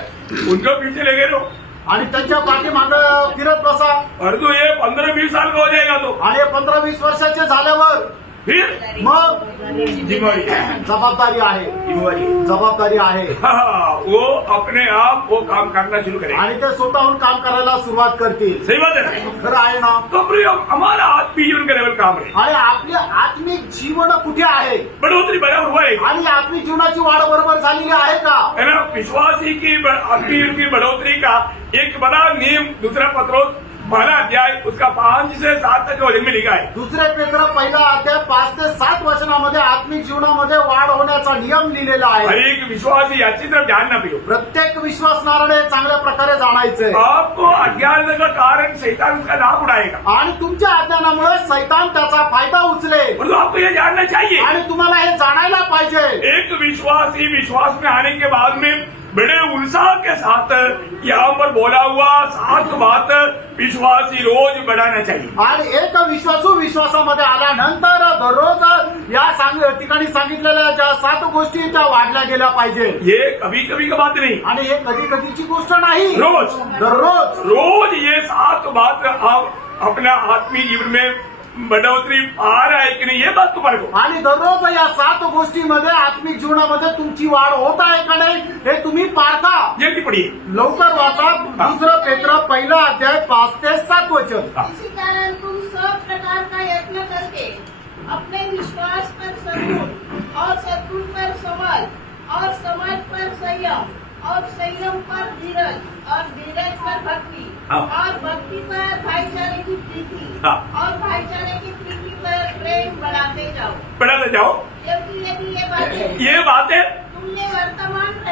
उनको पीछे लगे रहो आणि त्यांच्या पाठीमागं फिरत बसा. और तो ये 15-20 साल का हो जाएगा तो आणि 15-20 वर्षाचे झाल्यावर फिर मग जिम्मेवारी जबाबदारी आहे. जिम्मेवारी जबाबदारी आहे. हाँ, वो अपने आप वो काम करना शुरू करेंगे। आणि ते स्वतःहून काम करायला सुरुवात करतील. सही बात है ना? खरं आहे ना? तो प्रिय, हमारा आत्मीय जीवन का लेवल काम है, आणि आपले आत्मिक जीवन कुठे आहे? बढ़ोतरी बराबर हुआ है आणि आत्मिक जीवनाची वाढ बरोबर झालेली आहे का? है ना? विश्वासी की आत्मीय जीवन की बढ़ोतरी का एक बड़ा नियम दूसरा पत्रोस 12 अध्याय उसका 5 से 7 तक वचन में लिखा है। दुसरे पेत्र 1 अध्याय 5 ते 7 वचनामध्ये आत्मिक जीवनामध्ये वाढ होण्याचा नियम लिहिलेला हर आहे. एक विश्वासी याची तरफ जानना प्रियो। प्रत्येक विश्वासणाऱ्याने चांगल्या प्रकारे जाणायचंय. आपको अज्ञान का कारण शैतान उसका लाभ उठाएगा, आणि तुमच्या अज्ञानामुळे शैतान त्याचा फायदा उचलेल. परंतु आपको ये जानना चाहिए, आणि तुम्हाला हे जाणायला पाहिजे. एक विश्वासी विश्वास में आने के बाद में बड़े उत्साह के साथ यहाँ पर बोला हुआ 7 बात विश्वासी रोज बढ़ाना चाहिए। आणि एक विश्वासू विश्वासामध्ये आल्यानंतर दररोज या ठिकाणी सांगितलेल्या ज्या 7 गोष्टी त्या वाढल्या गेल्या पाहिजे. ये कभी कभी का बात नहीं, आणि हे कधी कधीची गोष्ट नाही. रोज दररोज रोज ये 7 बात आप अपना आत्मीय जीवन में बढ़ोतरी आ रहा है कि नहीं, ये बात तुम्हारे को। आणि दररोज या 7 गोष्टीमध्ये आत्मिक जीवनामध्ये तुमची वाढ होत आहे का नाही हे तुम्ही पारखा. जल्दी पढ़िए। लवकर वाचा. दुसरं पेत्र 1 अध्याय 5 ते 7 वचन. इसी कारण तुम सब प्रकार का यत्न करके अपने विश्वास पर सद्गुण और सद्गुण पर समझ और समझ पर संयम और संयम पर धीरज और धीरज पर भक्ति हाँ। और भक्ति पर भाईचारे की प्रीति हाँ। और भाईचारे की प्रीति पर प्रेम बढ़ाते जाओ, बढ़ाते जाओ। क्योंकि यदि ये ये बातें तुमने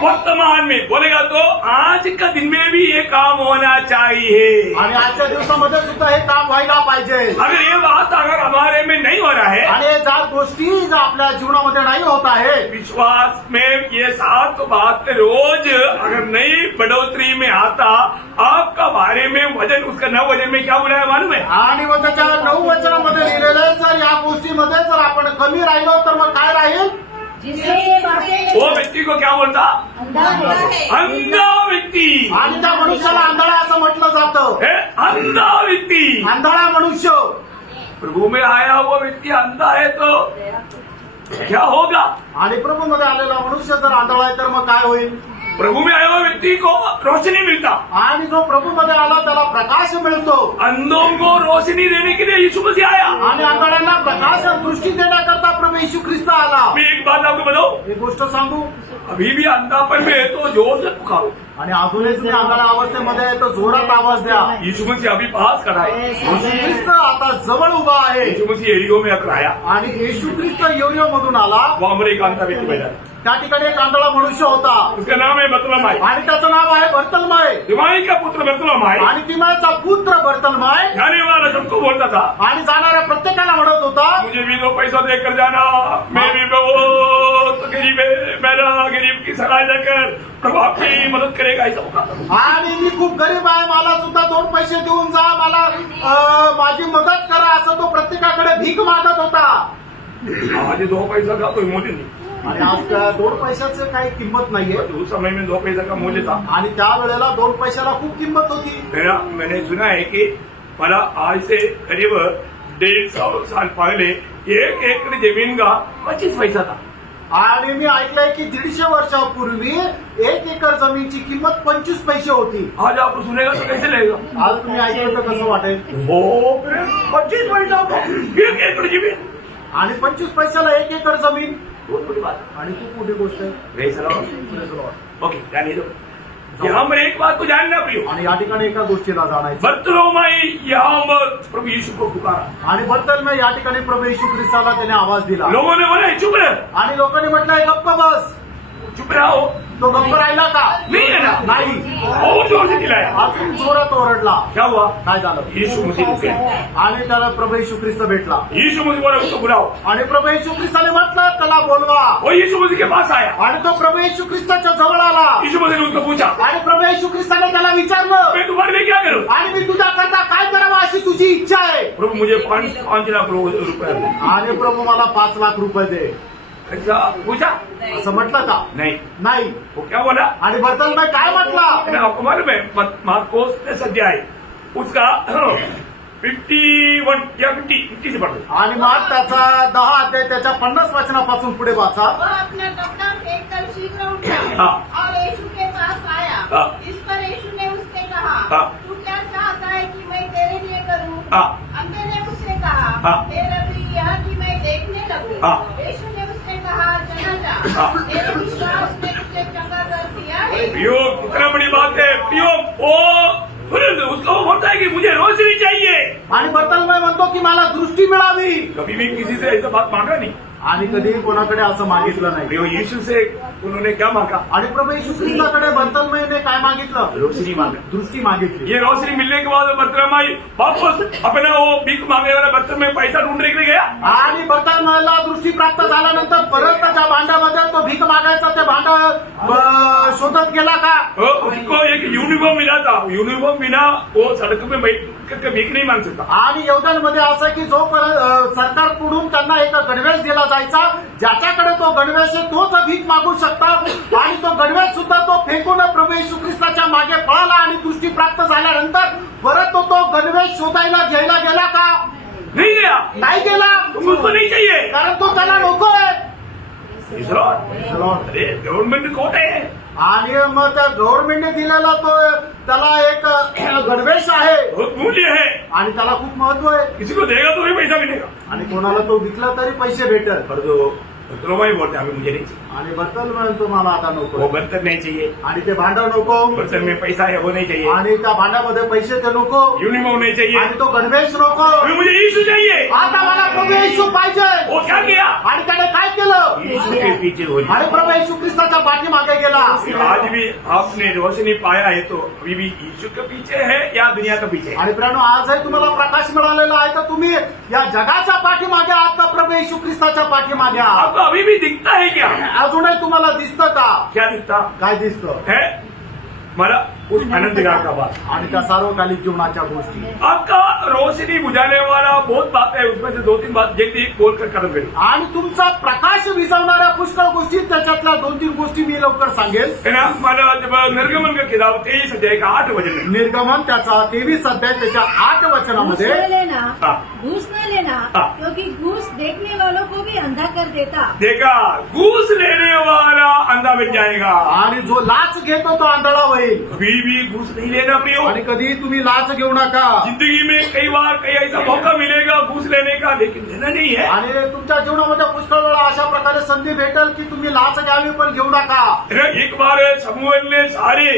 वर्तमान में बोलेगा तो आज का दिन में भी ये काम होना चाहिए। आणि आजच्या दिवसामध्ये सुद्धा हे काम व्हायला पाहिजे. अगर ये बात अगर हमारे में नहीं हो रहा है, आणि ज्या गोष्टी जर आपल्या जीवनामध्ये नाही होत आहे, विश्वास में ये 7 बात रोज अगर नई बढ़ोतरी में आता, आपका बारे में वजन उसका 9 वजन में क्या बोला है मालूम है? आणि मग त्याच्या 9 वचनामध्ये लिहिलेलं जर या गोष्टीमध्ये जर आपण कमी राहिलो तर मग काय राहील? जिससे ये बातें वो व्यक्ति को क्या बोलता? अंधा है. अंधा व्यक्ति। आणि त्या मनुष्याला आंधळा असं म्हटलं जातं. है अंधा व्यक्ति। आंधळा मनुष्य. प्रभु में आया हुआ व्यक्ति अंधा है तो क्या होगा? आणि प्रभूमध्ये आलेला मनुष्य जर आंधळा आहे तर मग काय होईल? प्रभु में आया हुआ व्यक्ति को रोशनी मिलता, आणि जो प्रभू मध्ये आला त्याला प्रकाश मिळतो, अंधों को रोशनी देने के लिए यीशु मसीह आया। आणि आंधळ्यांना प्रकाश दृष्टी देण्याकरता प्रभू येशू ख्रिस्त आला. मैं एक बात आपको बताऊं, एक गोष्ट सांगू, अभी भी अंधापन में है तो जोर से पुकारो, आणि अजूनही तुम्ही आंधळ्या अवस्थेमध्ये आहे तर जोरात आवाज द्या. यीशु मसीह अभी पास खड़ा है। येशू ख्रिस्त आता जवळ उभा आहे. यीशु मसीह एरियो में आकर आया, आणि येशू ख्रिस्त योरियो मधून आला. वहां पर एक अंधा व्यक्ति बैठा, त्या ठिकाणी एक आंधळा मनुष्य होता उसका नाम है बतलमाई, आणि त्याचं नाव आहे बर्तलमय. तिमाई का पुत्र बतलमाई आणि तिमायचा पुत्र बर्तलमय. जाने वाला सबको बोलता था, आणि जाणाऱ्या प्रत्येकाला म्हणत होता, मुझे भी 2 पैसा देकर जाना, मैं भी बहुत गरीब है, मेरा गरीब की सहायता कर, प्रभु आपकी मदद करेगा, ऐसा होगा। आणि मी खूप गरीब आहे, मला सुद्धा 2 पैसे देऊन जा, मला माझी मदत करा, असं तो प्रत्येकाकडे भीक मागत होता. आज 2 पैसा का कोई मूल्य नहीं, आणि आज त्या 2 पैशाचं काही किंमत नाहीये. उस समय में 2 पैसा का मूल्य था। आणि त्यावेळेला 2 पैशाला खूप किंमत होती. मैंने सुना है कि मला आज से करीब 150 साल पहले 1 एकड़ जमीन का 25 पैसा था। आणि मी ऐकलंय की 150 वर्षापूर्वी 1 एकर जमीनची किंमत 25 पैसे होती. आज आप सुनेगा तो कैसे लगेगा? आज तुम्ही ऐकलं तर कसं वाटेल? हो 25 पैसा 1 एकड़ जमीन, आणि 25 पैशाला 1 एकर जमीन, बहुत बड़ी बात आणि खूप मोठी गोष्ट आहे. है। ओके, जानिए दो, यहाँ पर एक बात को जानना प्रियो, आणि या ठिकाणी एका गोष्टीला जाणायचं. बर्तलोमाई यहाँ पर प्रभु यीशु को पुकारा, आणि बर्तलमय या ठिकाणी प्रभू येशू ख्रिस्ताला त्याने आवाज दिला. लोगों ने बोला चुप रह, आणि लोकांनी म्हटलंय गप्प बस. चुप रहो, तो गप्प राहिला का? नहीं है ना, नाही. और जोर से चिल्लाया। अजून जोरात ओरडला. क्या हुआ? काय झालं? यीशु मसीह रुके, आणि त्याला प्रभू येशू ख्रिस्त भेटला. यीशु मसीह बोला उसको बुलाओ, आणि प्रभू येशू ख्रिस्ताने म्हटलं त्याला बोलवा. वो यीशु मसीह के पास आया, आणि तो प्रभू येशू ख्रिस्ताच्या जवळ आला. यीशु मसीह ने उसको पूछा, आणि प्रभू येशू ख्रिस्ताने त्याला विचारलं, मैं तुम्हारे लिए क्या करूं? आणि मी तुझ्याकरता काय करावं अशी तुझी इच्छा आहे? प्रभु मुझे 5 लाख रुपए दे। आणि प्रभु मला 5 लाख रुपये दे, ऐसा पूछा? असं म्हटलं का? नहीं। नाही. वो क्या बोला? आणि बर्तलमय काय म्हटला? आपको मालूम है मार्कोस 10 अध्याय उसका 51 या 50 से पढ़ दो। आणि मग त्याचा 10 अध्याय त्याच्या 50 वचनापासून पुढे वाचा. वह अपना कपड़ा फेंककर शीघ्र उठा हाँ। और यीशु के पास आया। हाँ। इस पर यीशु ने उससे कहा, हाँ। तू क्या चाहता है कि मैं तेरे लिए करूं? हाँ। अंधे ने उससे कहा, हाँ। मेरा प्रिय यह कि मैं देखने लगूं। हाँ। यीशु ने उससे कहा, चला जा, हाँ। तेरे विश्वास ने तुझे चंगा कर दिया है। पियो, कितना बड़ी बात है पियो, वो उसको वो बोलता है कि मुझे रोशनी चाहिए। आणि बर्तलमय म्हणतो की मला दृष्टी मिळावी. कभी भी किसी से ऐसा बात मांगा नहीं। आणि कधी कोणाकडे असं मागितलं नाही. प्रियो, यीशु से उन्होंने क्या मांगा? आणि प्रभू येशू ख्रिस्ताकडे बर्तलमयने काय मागितलं? रोशनी मांगा। दृष्टी मागितली. ये रोशनी मिलने के बाद बर्तलमाई वापस अपना वो भीख मांगने वाला बर्तन में पैसा ढूंढने के लिए गया। आणि बर्तलमयला दृष्टी प्राप्त झाल्यानंतर परत त्याच्या भांड्यामध्ये तो भीक मागायचा ते भांड शोधत गेला का? उसको एक यूनिफॉर्म मिला था, यूनिफॉर्म बिना वो सड़क में बैठ करके भीख नहीं मांग सकता। आणि यवदानमध्ये असं की जो सरकारकडून त्यांना एक गणवेश दिला जायचा, ज्याच्याकडे तो गणवेश आहे तोच भीक मागू शकता. आणि तो गणवेश सुद्धा तो फेकून प्रभू येशू ख्रिस्ताच्या मागे पळाला. आणि दृष्टी प्राप्त झाल्यानंतर परत तो गणवेश शोधायला घ्यायला गेला का? नहीं गया, नाही गेला. उसको नहीं चाहिए, कारण तो त्याला नकोय. अरे गवर्नमेंट कोर्ट है। आणि मग त्या गव्हर्नमेंटने दिलेला तो त्याला एक गणवेश आहे बहुत मूल्य है, आणि त्याला खूप महत्व आहे. किसी को देगा तो भी पैसा मिलेगा। आणि कोणाला तो विकला तरी पैसे भेटल. पर जो बर्तलोमाई बोलते हैं, अभी मुझे नहीं चाहिए, आणि बर्तन म्हणतो मला आता वो नको. बर्तन नहीं चाहिए, आणि ते भांड नको. बर्तन में पैसा है वो नहीं चाहिए, आणि त्या भांड्यामध्ये पैसे ते नको. यूनिफॉर्म नहीं चाहिए, आणि तो गणवेश नको. अभी मुझे यीशु चाहिए। आता मला प्रभू येशू पाहिजे. वो क्या किया? आणि त्याने काय केलं? यीशु के पीछे हो आणि प्रभू येशू ख्रिस्ताच्या पाठीमागे गेला. आज भी आपने रोशनी पाया है तो अभी भी यीशु के पीछे है या दुनिया के पीछे है? आणि प्रियानो, आजही तुम्हाला प्रकाश मिळालेला आहे तर तुम्ही या जगाच्या पाठीमागे आहात का प्रभू येशू ख्रिस्ताच्या पाठीमागे आहात? आपको अभी भी दिखता है क्या? अजूनही तुम्हाला दिसतं का? क्या दिखता काय दिसतं? है? मला उस आनंदगार का बात आणि त्या सार्वकालिक जीवनाच्या गोष्टी आपका रोशनी बुझाने वाला बहुत बात है, उसमें से 2-3 बात जल्दी बोलकर खत्म करें। आणि तुमचा प्रकाश विझवणाऱ्या पुष्कळ गोष्टी त्याच्यातल्या 2-3 गोष्टी मी लवकर सांगेल. है ना? हमारा जब निर्गमन का किताब 23 अध्याय का 8 वचन है। निर्गमन त्याचा 23 अध्याय त्याच्या 8 घूस वचनामध्ये न लेना, हाँ। घूस न लेना, हाँ। क्योंकि घूस देखने वालों को भी अंधा कर देता। देखा, घूस लेने वाला अंधा बन जाएगा। आणि जो लाच घेतो तो आंधळा होईल. कभी भी घूस नहीं लेना प्रियो। आणि कधी तुम्ही लाच घेऊ नका. जिंदगी में कई बार कई ऐसा मौका मिलेगा घूस लेने का, लेकिन लेना नहीं है। आणि तुमच्या जीवनामध्ये पुष्कळ वेळा अशा प्रकारे संधी भेटेल की तुम्ही लाच घ्यावी पण घेऊ नका. एक बार समूएल ने सारे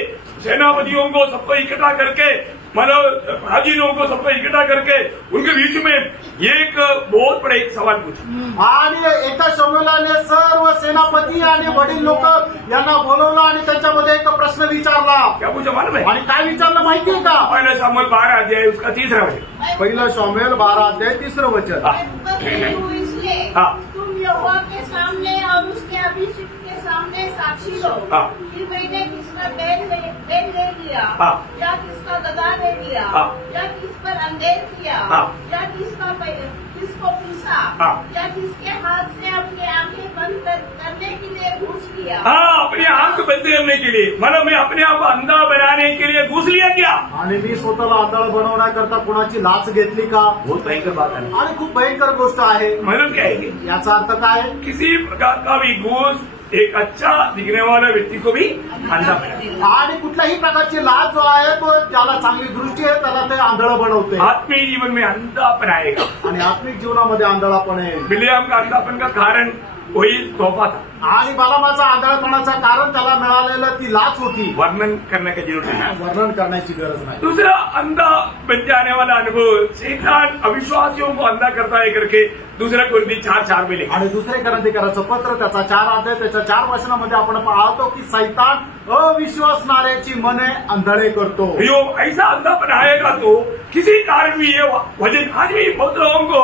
सेनापतियों को सबको इकट्ठा करके, मतलब राजीनों को सबको इकट्ठा करके उनके बीच में एक बहुत बड़ा एक सवाल पूछा। आणि एका शमूएलाने सर्व सेनापती आणि वडील लोक यांना बोलवलं आणि त्यांच्यामध्ये एक प्रश्न विचारला. क्या पूछा मालूम है? आणि काय विचारलं माहितीये का? पहले सामुएल 12 अध्याय उसका 3रा वचन। पहिलं शमूएल 12 अध्याय 3 वचन. हाँ। मैं उपस्थित हूँ इसलिए हाँ। तुम यहोवा के सामने और उसके अभिषिक्त के सामने साक्षी लो हाँ। कि मैंने किसका बैल ले लिया, हाँ। या किसका गधा ले लिया, हाँ। या किस पर अंधेर किया, हाँ। या किसको पीसा, हाँ। या किसके हाथ से अपनी आंखें बंद करने के लिए घूस लिया। हाँ, अपनी आंख बंद करने के लिए, मतलब मैं अपने आप को अंधा बनाने के लिए घूस लिया क्या? आणि मी स्वतःला आंधळ बनवण्याकरता कोणाची लाच घेतली का? बहुत भयंकर बात है। आणि खूप भयंकर गोष्ट आहे. मतलब क्या है? याचा अर्थ काय? किसी प्रकार का भी घूस एक अच्छा दिखने वाला व्यक्ति को भी अंधा बनाता है। आणि कुठल्याही प्रकारची लाच जो आहे तो त्याला चांगली दृष्टी आहे त्याला ते आंधळ बनवते. आत्मीय जीवन में अंधापन आएगा। आणि आत्मिक जीवनामध्ये आंधळापण आहे. बिलियाम का अंधापन का कारण वही तोहफा था। आणि बालामाचा आंधळपणाचं कारण त्याला मिळालेलं ती लाच होती. वर्णन करने की जरूरत नहीं। वर्णन करण्याची गरज नाही. दूसरा अंधा बन जाने वाला अनुभव, शैतान अविश्वासियों को अंधा करता है करके दूसरा कुरिन्थी 4:4 में लिखा। आणि दुसरे ग्रंथिकाराचं पत्र त्याचा 4 अध्याय त्याच्या 4 वचनामध्ये आपण पाहतो की सैतान अविश्वासणाऱ्याची मने आंधळे करतो. यो ऐसा अंधापन आएगा तो किसी कारण भी ये वजन, आज भी बहुत लोगों को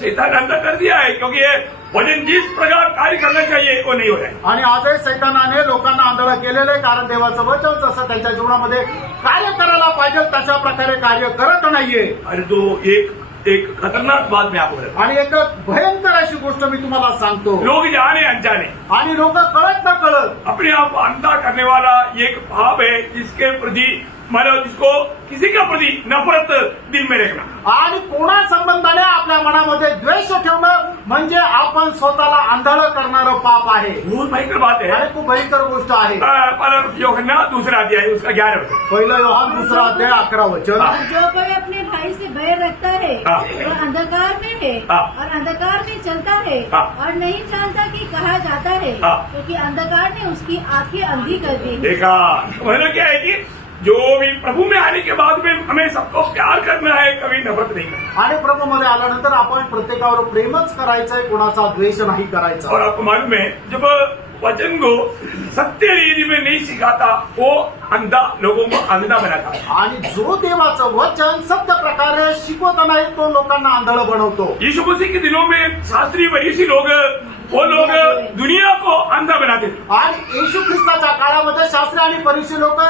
शैतान अंधा कर दिया है, क्योंकि ये वजन जिस प्रकार कार्य करना चाहिए वो नहीं हो रहा है। आणि आजही सैतानाने लोकांना आंधळ केलेलं आहे, कारण देवाचं वचन जसं त्यांच्या जीवनामध्ये कार्य करायला पाहिजे तशा प्रकारे कार्य करत नाहीये. अरे तो एक खतरनाक बात मैं आपको बताता आणि एक भयंकर अशी गोष्ट मी तुम्हाला सांगतो. हूं। लोग जाने अनजाने आणि लोक कळत न कळत अपने आप को अंधा करने वाला एक भाव है, जिसके प्रति मतलब जिसको किसी के प्रति नफरत दिल में रखना। आणि कोणा संबंधाने आपल्या मनामध्ये द्वेष ठेवणं म्हणजे आपण स्वतःला आंधळ करणारं पाप आहे. बहुत भयंकर बात है। आणि खूप भयंकर गोष्ट आहे. पर यूहन्ना 2 अध्याय उसका 11 वचन। पहिलं योहान 2 अध्याय 11 वचन. हाँ। और जो कोई अपने भाई से बैर रखता है हाँ। वह अंधकार में है हाँ। और अंधकार में चलता है हाँ। और नहीं जानता कि कहा जाता है, हाँ। क्योंकि अंधकार ने उसकी आंखें अंधी कर दी। देखा, मतलब क्या है कि जो भी प्रभु में आने के बाद में हमें सबको प्यार करना है, कभी नफरत नहीं करना। आणि प्रभूमध्ये आल्यानंतर आपण प्रत्येकावर प्रेमच करायचंय, कोणाचा द्वेष नाही करायचा. और आपको मालूम है, जब वचन को सत्य रीति में नहीं सिखाता वो अंधा लोगों को अंधा बनाता है। आणि जो देवाचं वचन सत्य प्रकारे शिकवत नाही तो लोकांना आंधळ बनवतो. यीशु मसीह के दिनों में शास्त्री फरीसी लोग, वो लोग दुनिया को अंधा बनाते थे। आणि येशू ख्रिस्ताच्या काळामध्ये शास्त्री आणि फरीसी लोक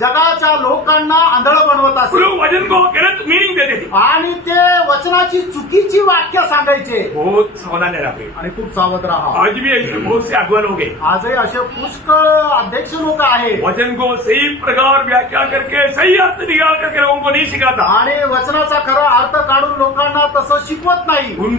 जगाच्या लोकांना आंधळ बनवत वो असत. लोग वचन को गलत मीनिंग देते थे। आणि ते वचनाची चुकीची वाक्य सांगायचे. बहुत सावधान रहना पड़ेगा। आणि खूप सावध राहा. आज भी ऐसे बहुत से अगुवा लोग हैं, आजही असे पुष्कळ अध्यक्ष लोक आहेत. वचन को सही प्रकार व्याख्या करके सही अर्थ निकाल करके लोगों को नहीं सिखाता। आणि वचनाचा खरा अर्थ काढून लोकांना तसं शिकवत नाही. उन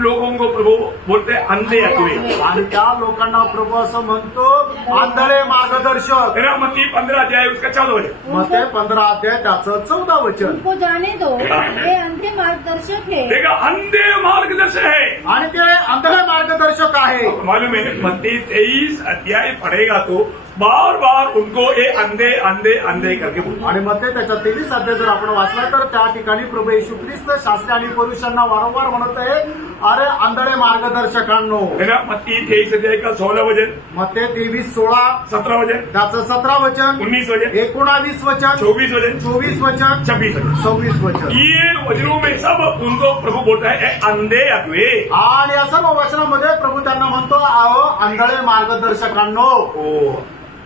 लोगों को प्रभु बोलते हैं अंधे अगुवे। आणि त्या लोकांना प्रभू असं म्हणतो आंधळे मार्गदर्शक. तेरा मत्ती 15 अध्याय उसका 14 वचन। मग ते 15 अध्याय त्याचं 14 वचन. उनको जाने दो, ये अंधे मार्गदर्शक है। देखा, अंधे मार्गदर्शन है। आणि ते आंधळे मार्गदर्शक आहे. मालूम है, मत्ती 23 अध्याय पढ़ेगा तो बार बार उनको ये अंधे अंधे अंधे करके बोलते। आणि मग ते त्याच्या 23 अध्याय जर आपण वाचला तर त्या ठिकाणी प्रभू येशू ख्रिस्त शास्त्री आणि पुरुषांना वारंवार म्हणत आहे, अरे आंधळे मार्गदर्शकांनो. मेरा मत्ती 23 अध्याय का 16 वचन, मग ते 23, 16 17 वचन, त्याचं 17 वचन, 19 वचन, 19 वचन, 24 वचन, 24 वचन, 26 वचन। 26 वचन. ये वचनों में सब उनको प्रभु बोलता है, "ए अंधे अगुवे।" आणि या सर्व वचनामध्ये प्रभू त्यांना म्हणतो, अहो आंधळे मार्गदर्शकांनो. ओ,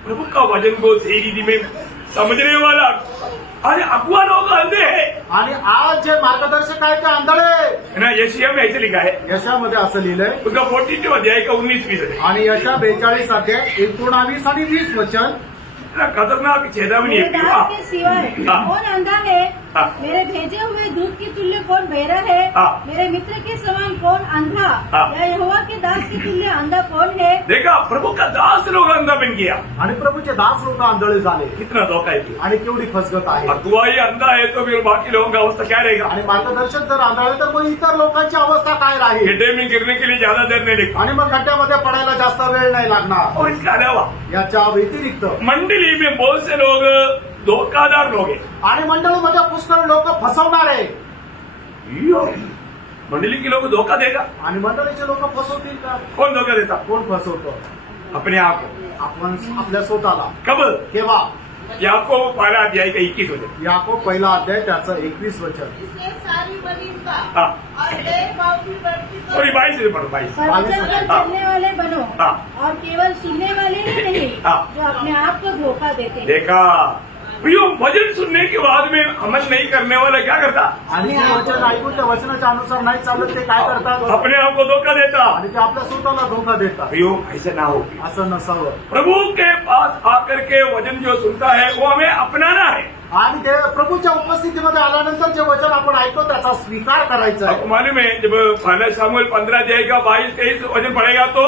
प्रभु का वचन को सही रीति में समझने वाला अरे अगुआ लोग अंधे हैं आणि आज जे मार्गदर्शक आहे ते आंधळे. है ना। यशिया में ऐसे लिखा है यशामध्ये असं लिहिलंय उसका 42 अध्याय का 19-20 है आणि यशा 42 अध्याय 19 आणि 20 वचन. इतना खतरनाक चेतावनी मेरे है दास वाह। के सिवाय हाँ। कौन अंधा है? हाँ। मेरे भेजे हुए दूत की तुल्य कौन बहरा है? हाँ। मेरे मित्र के समान कौन अंधा? हाँ। या यहोवा के दास के तुल्य अंधा कौन है? देखा प्रभु का दास लोग अंधा बन गया। आणि प्रभूचे दास लोक आंधळे झाले कितना धोखा है ये। आणि केवढी फसगत आहे. अगुआ ही अंधा है तो फिर बाकी लोगों का अवस्था क्या रहेगा। आणि मार्गदर्शक जर आंधळे तर मग इतर लोकांची अवस्था काय राहील. गड्ढे में गिरने के लिए ज्यादा देर नहीं लगता। आणि मग खड्ड्यामध्ये पडायला जास्त वेळ नाही लागणार. और इसके अलावा याच्या व्यतिरिक्त मंडली में बहुत से लोग धोखादार लोग हैं। आणि मंडळीमध्ये पुष्कळ लोक फसवणार आहे. यो, मंडली के लोग धोखा देगा। आणि मंडळीचे लोक फसवतील का. कौन धोखा देता? कोण फसवतो. अपने आप को। आपण आपल्या स्वतःला. कब? केव्हा. याकोब पहला अध्याय का 21 वचन। याकोब पहिला अध्याय त्याचं 21 वचन. इसने सारी मलिनता हाँ। और भेदभाव की बढ़ती को सॉरी 22 से पढ़ो 22। परवचन पर चलने वाले बनो हाँ। और केवल सुनने वाले ही नहीं हाँ। जो अपने आप को धोखा देते हैं। देखा भैया वचन सुनने के बाद में अमल नहीं करने वाला क्या करता? आणि जे वचन ऐकून त्या वचनाच्या अनुसार नाही चालत ते काय करतात. अपने आप को धोखा देता। आणि ते आपल्या स्वतःला धोका देतात. भैया ऐसे ना हो। असं नसावं. प्रभु के पास आकर के वचन जो सुनता है वो हमें अपनाना है। आणि ते प्रभूच्या उपस्थितीमध्ये आल्यानंतर जे वचन आपण ऐकतो त्याचा स्वीकार करायचा आपको आहे. मालूम है जब पहला सामुएल 15 अध्याय का 22-23 वचन पढ़ेगा तो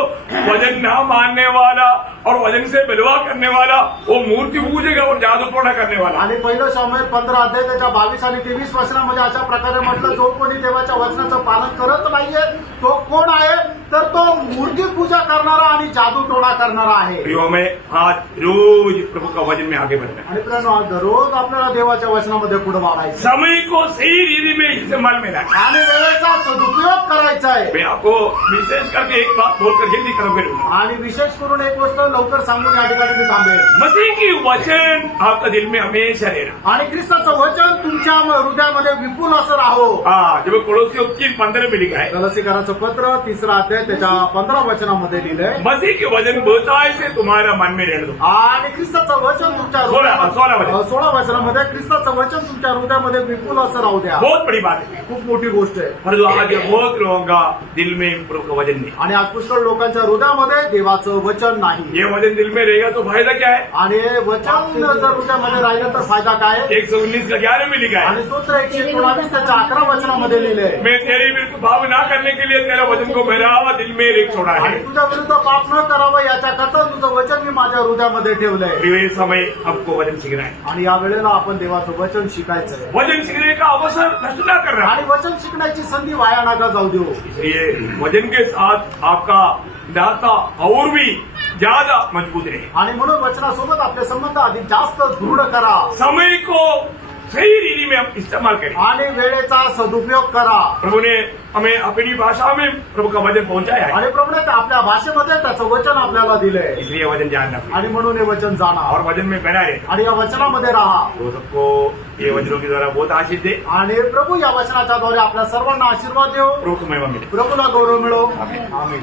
वचन ना मानने वाला और वचन से बलवा करने वाला वो मूर्ति पूजेगा और जादू टोना करने वाला। आणि पहिलं शामुएल 15 अध्याय त्याच्या 22 आणि 23 वचनामध्ये अशा प्रकारे म्हटलं जो कोणी देवाच्या वचनाचं पालन करत नाहीये तो कोण आहे तर तो मूर्ती पूजा करणारा आणि जादू टोणा करणारा आहे. भैया में आज रोज प्रभु का वचन में आगे बढ़ना है। आणि प्रियांनो, दररोज आपल्याला देवाच्या वचनामध्ये पुढे वाढायचं समय को सही रीति में इस्तेमाल में लाना। आणि वेळेचा सदुपयोग करायचा आहे. मैं आपको विशेष करके एक बात बोलकर जल्दी खत्म करूंगा। आणि विशेष करून एक गोष्ट लवकर सांगून या ठिकाणी मी थांबेल. मसीह की वचन आपका दिल में हमेशा रहना। आणि ख्रिस्ताचं वचन तुमच्या हृदयामध्ये विपुल असं राहो. हाँ जब कोलोसियों 3:15 में लिखा है कलसीकराचं पत्र 3 अध्याय त्याच्या 15 वचनामध्ये लिहिलंय. मसीह के वचन बहुताय से तुम्हारा मन में रहने दो। आणि ख्रिस्ताचं वचन तुमच्या 16 वचनामध्ये ख्रिस्ताचं वचन तुमच्या हृदयामध्ये विपुल असं राहू द्या. बहुत बड़ी बात है। खूप मोठी गोष्ट आहे. पर जो आज बहुत लोगों का दिल में प्रभु का वचन नहीं। आणि आज पुष्कळ लोकांच्या हृदयामध्ये देवाचं वचन नाही. ये वचन दिल में रहेगा तो फायदा क्या है? आणि वचन जर हृदयामध्ये राहिलं तर फायदा काय आहे? 119 का 11 में लिखा है आणि स्तोत्र 119 त्याच्या 11 वचनामध्ये लिहिलंय. मैं तेरे विरुद्ध भाव ना करने के लिए तेरा वचन को मेरा दिल में रेख छोड़ा है। आणि तुझ्या विरुद्ध पाप न करावं याच्याकरता तुझं वचन मी माझ्या हृदयामध्ये ठेवलंय. ये समय आपको वचन सीखना है। आणि या वेळेला आपण देवाचं वचन शिकायचं आहे. वचन सीखने का अवसर नष्ट ना करना। आणि वचन शिकण्याची संधी वाया नका जाऊ देऊ. इसलिए वचन के साथ आपका नाता और भी ज्यादा मजबूत रहे। आणि म्हणून वचनासोबत आपले संबंध अधिक जास्त दृढ करा. समय को सही रीति में हम इस्तेमाल करें। आणि वेळेचा सदुपयोग करा. प्रभु ने हमें अपनी भाषा में प्रभु का वचन पहुंचाया है। आणि प्रभूने आपल्या भाषेमध्ये त्याचं वचन आपल्याला दिलंय. इसलिए वचन जानना आणि म्हणून हे वचन जाणा और वचन में बना रहे। आणि या वचनामध्ये राहा. तो सबको ये वचनों के द्वारा बहुत आशीष दे। आणि प्रभू या वचनाच्या द्वारे आपल्या सर्वांना आशीर्वाद देऊ. प्रभु को महिमा मिले। प्रभूला गौरव मिळो. आमेन.